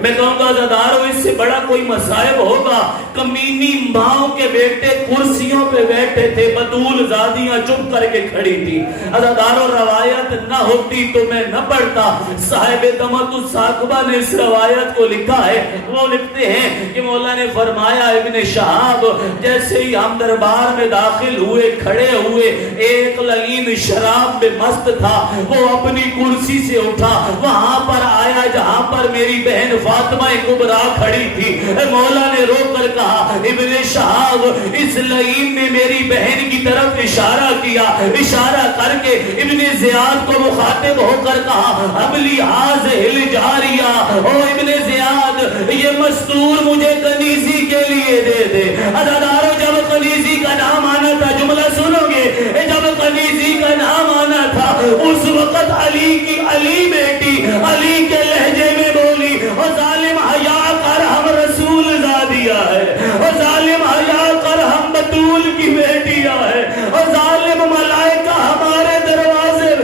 میں کہوں گا عزادارو اس سے بڑا کوئی مصائب ہوگا؟ کمینی ماں کے بیٹے کرسیوں پہ بیٹھے تھے، بطول زادیاں چپ کر کے کھڑی تھی۔ عزادارو روایت نہ ہوتی تو میں نہ پڑھتا، صاحب تمت الثاقبہ نے اس روایت کو لکھا ہے۔ وہ لکھتے ہیں کہ مولا نے فرمایا ابن شہاب جیسے ہی ہم دربار میں داخل ہوئے، کھڑے ہوئے، ایک لعین شراب میں مست تھا، وہ اپنی کرسی سے اٹھا، وہاں پر آیا جہاں پر میری بہن فاطمہ کبریٰ کھڑی تھی۔ مولا نے رو کر کہا ابن شہاب اس لعین نے میری بہن کی طرف اشارہ کیا، اشارہ کر کے ابن زیاد کو مخاطب ہو کر کہا حبلی ھذہ الجاریہ، او ابن زیاد یہ مستور مجھے کنیزی کے لیے دے دے۔ عزادارو جب کنیزی کا نام آنا تھا، جملہ سنو گے، جب کنیزی کا نام آنا تھا اس وقت علی کی علی بیٹی علی کے لہجے میں بولی اور ظالم حیا کر ہم رسول زادیہ ہے، اور ظالم حیا کر ہم بطول کی بیٹیاں ہے، اور ظالم ملائکہ ہمارے دروازے۔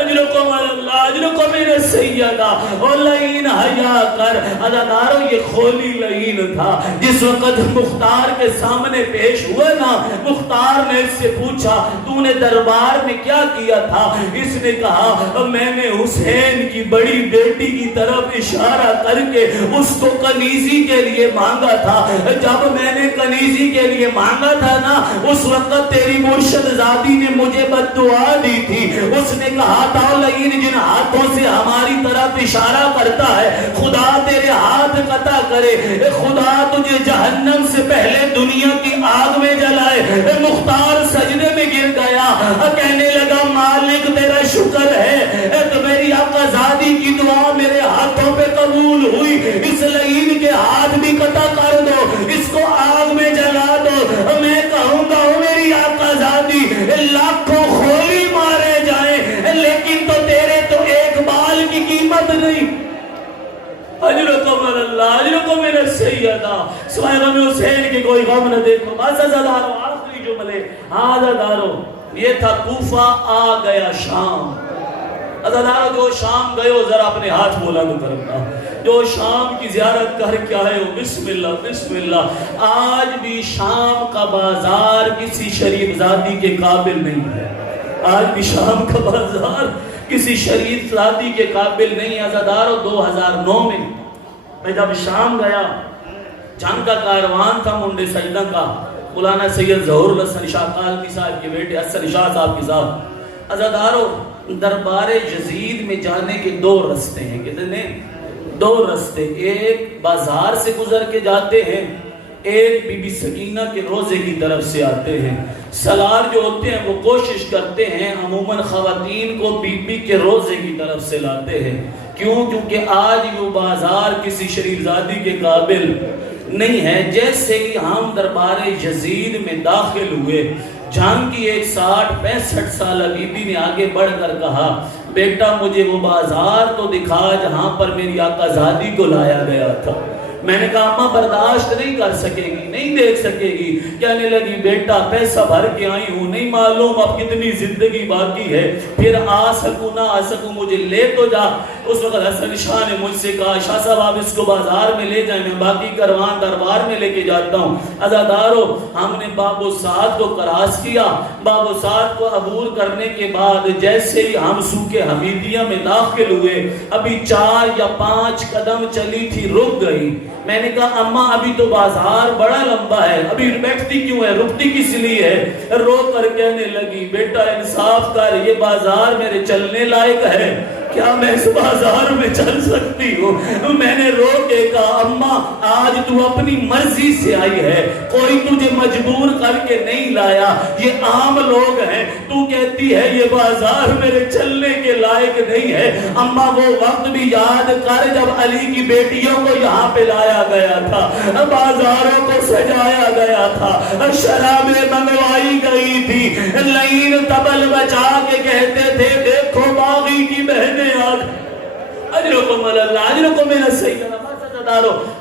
اجرکم اللہ، اجرکم من السیدہ، اور لعین حیا کر۔ عزادارو یہ خولی لعین تھا، جس وقت مختار کے سامنے پیش ہوئے نا، مختار نے اس سے پوچھا تو نے دربار میں کیا کیا تھا؟ اس نے کہا میں نے حسین کی بڑی بیٹی کی طرف اشارہ کر کے اس کو کنیزی کے لیے مانگا تھا۔ جب میں نے کنیزی کے لیے مانگا تھا نا، اس وقت تیری مرشد زادی نے مجھے بد دعا دی تھی۔ اس نے کہا تھا لعین جن ہاتھوں سے ہماری طرف اشارہ کرتا ہے خدا تیرے ہاتھ قطع کرے، خدا تجھے جہنم سے پہلے دنیا کی آگ میں جلائے۔ مختار سجدے میں گر گیا، کہنے لگا مالک تیرا شکر ہے تو میری آقا زادی کی دعا میرے ہاتھوں پہ قبول ہوئی، اس لعین کے ہاتھ بھی قطع کر دو، اس کو آگ میں جلا دو۔ میں کہوں گا میری آقا زادی لاکھوں خولی مارے جائیں لیکن تو تیرے تو ایک بال کی قیمت نہیں۔ اجرکم اللہ، اجرکم من سیدا سوائے غم حسین کی کوئی غم نہ دیکھو. بس عزادارو آخری جملے عزادارو یہ تھا کوفہ آ گیا شام. عزادارو جو شام گئے ہو ذرا اپنے ہاتھ بلند کرنا. جو شام کی زیارت کر کے آئے ہو بسم اللہ بسم اللہ. آج بھی شام کا بازار کسی شریف زادی کے قابل نہیں ہے. آج بھی شام کا بازار کسی شریف زادی کے قابل نہیں. عزادارو 2009 میں جب شام گیا جنگ کا کاروان تھا منڈے سجدہ کا مولانا سید ظہور الحسن شاہ کالکی صاحب کے بیٹے حسن شاہ صاحب کے ساتھ. عزادارو دربار یزید میں جانے کے 2 رستے ہیں. کتنے 2 رستے. ایک بازار سے گزر کے جاتے ہیں, ایک بی بی سکینہ کے روزے کی طرف سے آتے ہیں. سالار جو ہوتے ہیں وہ کوشش کرتے ہیں عموماً خواتین کو بی بی کے روزے کی طرف سے لاتے ہیں. کیوں؟ کیونکہ آج وہ بازار کسی شریف زادی کے قابل نہیں ہے. جیسے ہی ہم دربار یزید میں داخل ہوئے جان کی ایک 60-65 سالہ بی بی نے آگے بڑھ کر کہا بیٹا مجھے وہ بازار تو دکھا جہاں پر میری آقا زادی کو لایا گیا تھا. میں نے کہا اماں برداشت نہیں کر سکے گی, نہیں دیکھ سکے گی. کہنے لگی بیٹا پیسہ بھر کے آئی ہوں, نہیں معلوم اب کتنی زندگی باقی ہے, پھر آ سکوں نہ آ سکوں, مجھے لے تو جا. اس وقت حسن شاہ نے مجھ سے کہا شاہ صاحب آپ اس کو بازار میں لے جائیں, میں باقی کروان دربار میں لے کے جاتا ہوں. عزادارو ہم نے بابو سعد کو کراس کیا. بابو سعد کو عبور کرنے کے بعد جیسے ہی ہم سوکے حمیدیہ میں داخل ہوئے ابھی 4 یا 5 قدم چلی تھی, رک گئی. میں نے کہا اماں ابھی تو بازار بڑا لمبا ہے, ابھی بیٹھتی کیوں ہے, رکتی کس لیے ہے؟ رو کر کہنے لگی بیٹا انصاف کر, یہ بازار میرے چلنے لائق ہے کیا؟ میں اس بازار میں چل سکتی ہوں؟ میں نے رو کے کہا اماں آج تو اپنی مرضی سے آئی ہے, کوئی تجھے مجبور کر کے نہیں لایا, یہ عام لوگ ہیں, تو کہتی ہے یہ بازار میرے چلنے کے لائق نہیں ہے. اماں وہ وقت بھی یاد کر جب علی کی بیٹیوں کو یہاں پہ لایا گیا تھا, بازاروں کو سجایا گیا تھا, شرابیں منگوائی گئی تھی, لین تبل بچا کے کہتے تھے دیکھو باغی کی بہنیں اجرکم اللہ اجرکم من السیدہ.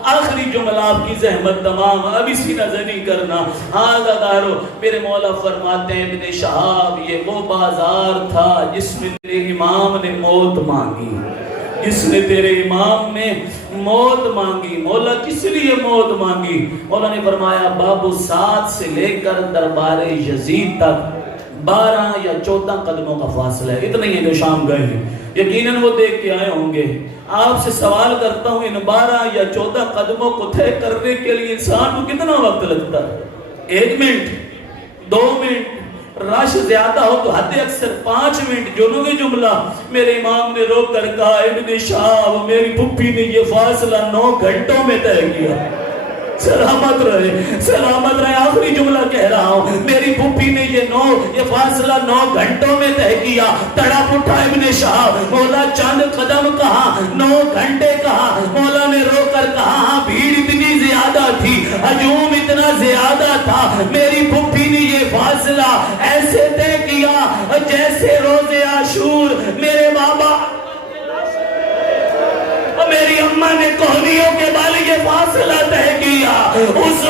آخری جملہ آپ کی زحمت تمام, اب اسی نظر نہیں کرنا. عزادارو میرے مولا فرماتے ہیں ابن شہاب یہ وہ بازار تھا جس میں تیرے امام نے موت مانگی, جس نے تیرے امام نے موت مانگی. مولا کس لیے موت مانگی؟ مولا نے فرمایا بابو سعد سے لے کر دربار یزید تک 12 یا 14 قدموں کا فاصلہ ہے, اتنا ہی ہے جو شام گئے ہیں. یقیناً وہ دیکھ کے آئے ہوں گے. آپ سے سوال کرتا ہوں ان 12 یا 14 قدموں کو طے کرنے کے لیے انسان کو کتنا وقت لگتا ہے؟ 1 منٹ 2 منٹ, رش زیادہ ہو تو حد اکثر 5 منٹ. جنوں کے جملہ میرے امام نے رو کر کہا ابن شہاب میری پھپھی نے یہ فاصلہ 9 گھنٹوں میں طے کیا. سلامت رہے سلامت رہے. آخری جملہ کہہ رہا ہوں میری پھپھی نے یہ فاصلہ 9 گھنٹوں میں طے کیا. تڑپ اٹھا ابن شہاب, مولا چند قدم کہا 9 گھنٹے کہا. مولا نے رو کر کہا ہاں بھیڑ اتنی زیادہ تھی, ہجوم اتنا زیادہ تھا, میری پھپھی نے یہ فاصلہ ایسے طے کیا جیسے روز عاشور میرے بابا میری اماں نے کوہنیوں کے بال یہ فاصلہ طے کیا. اس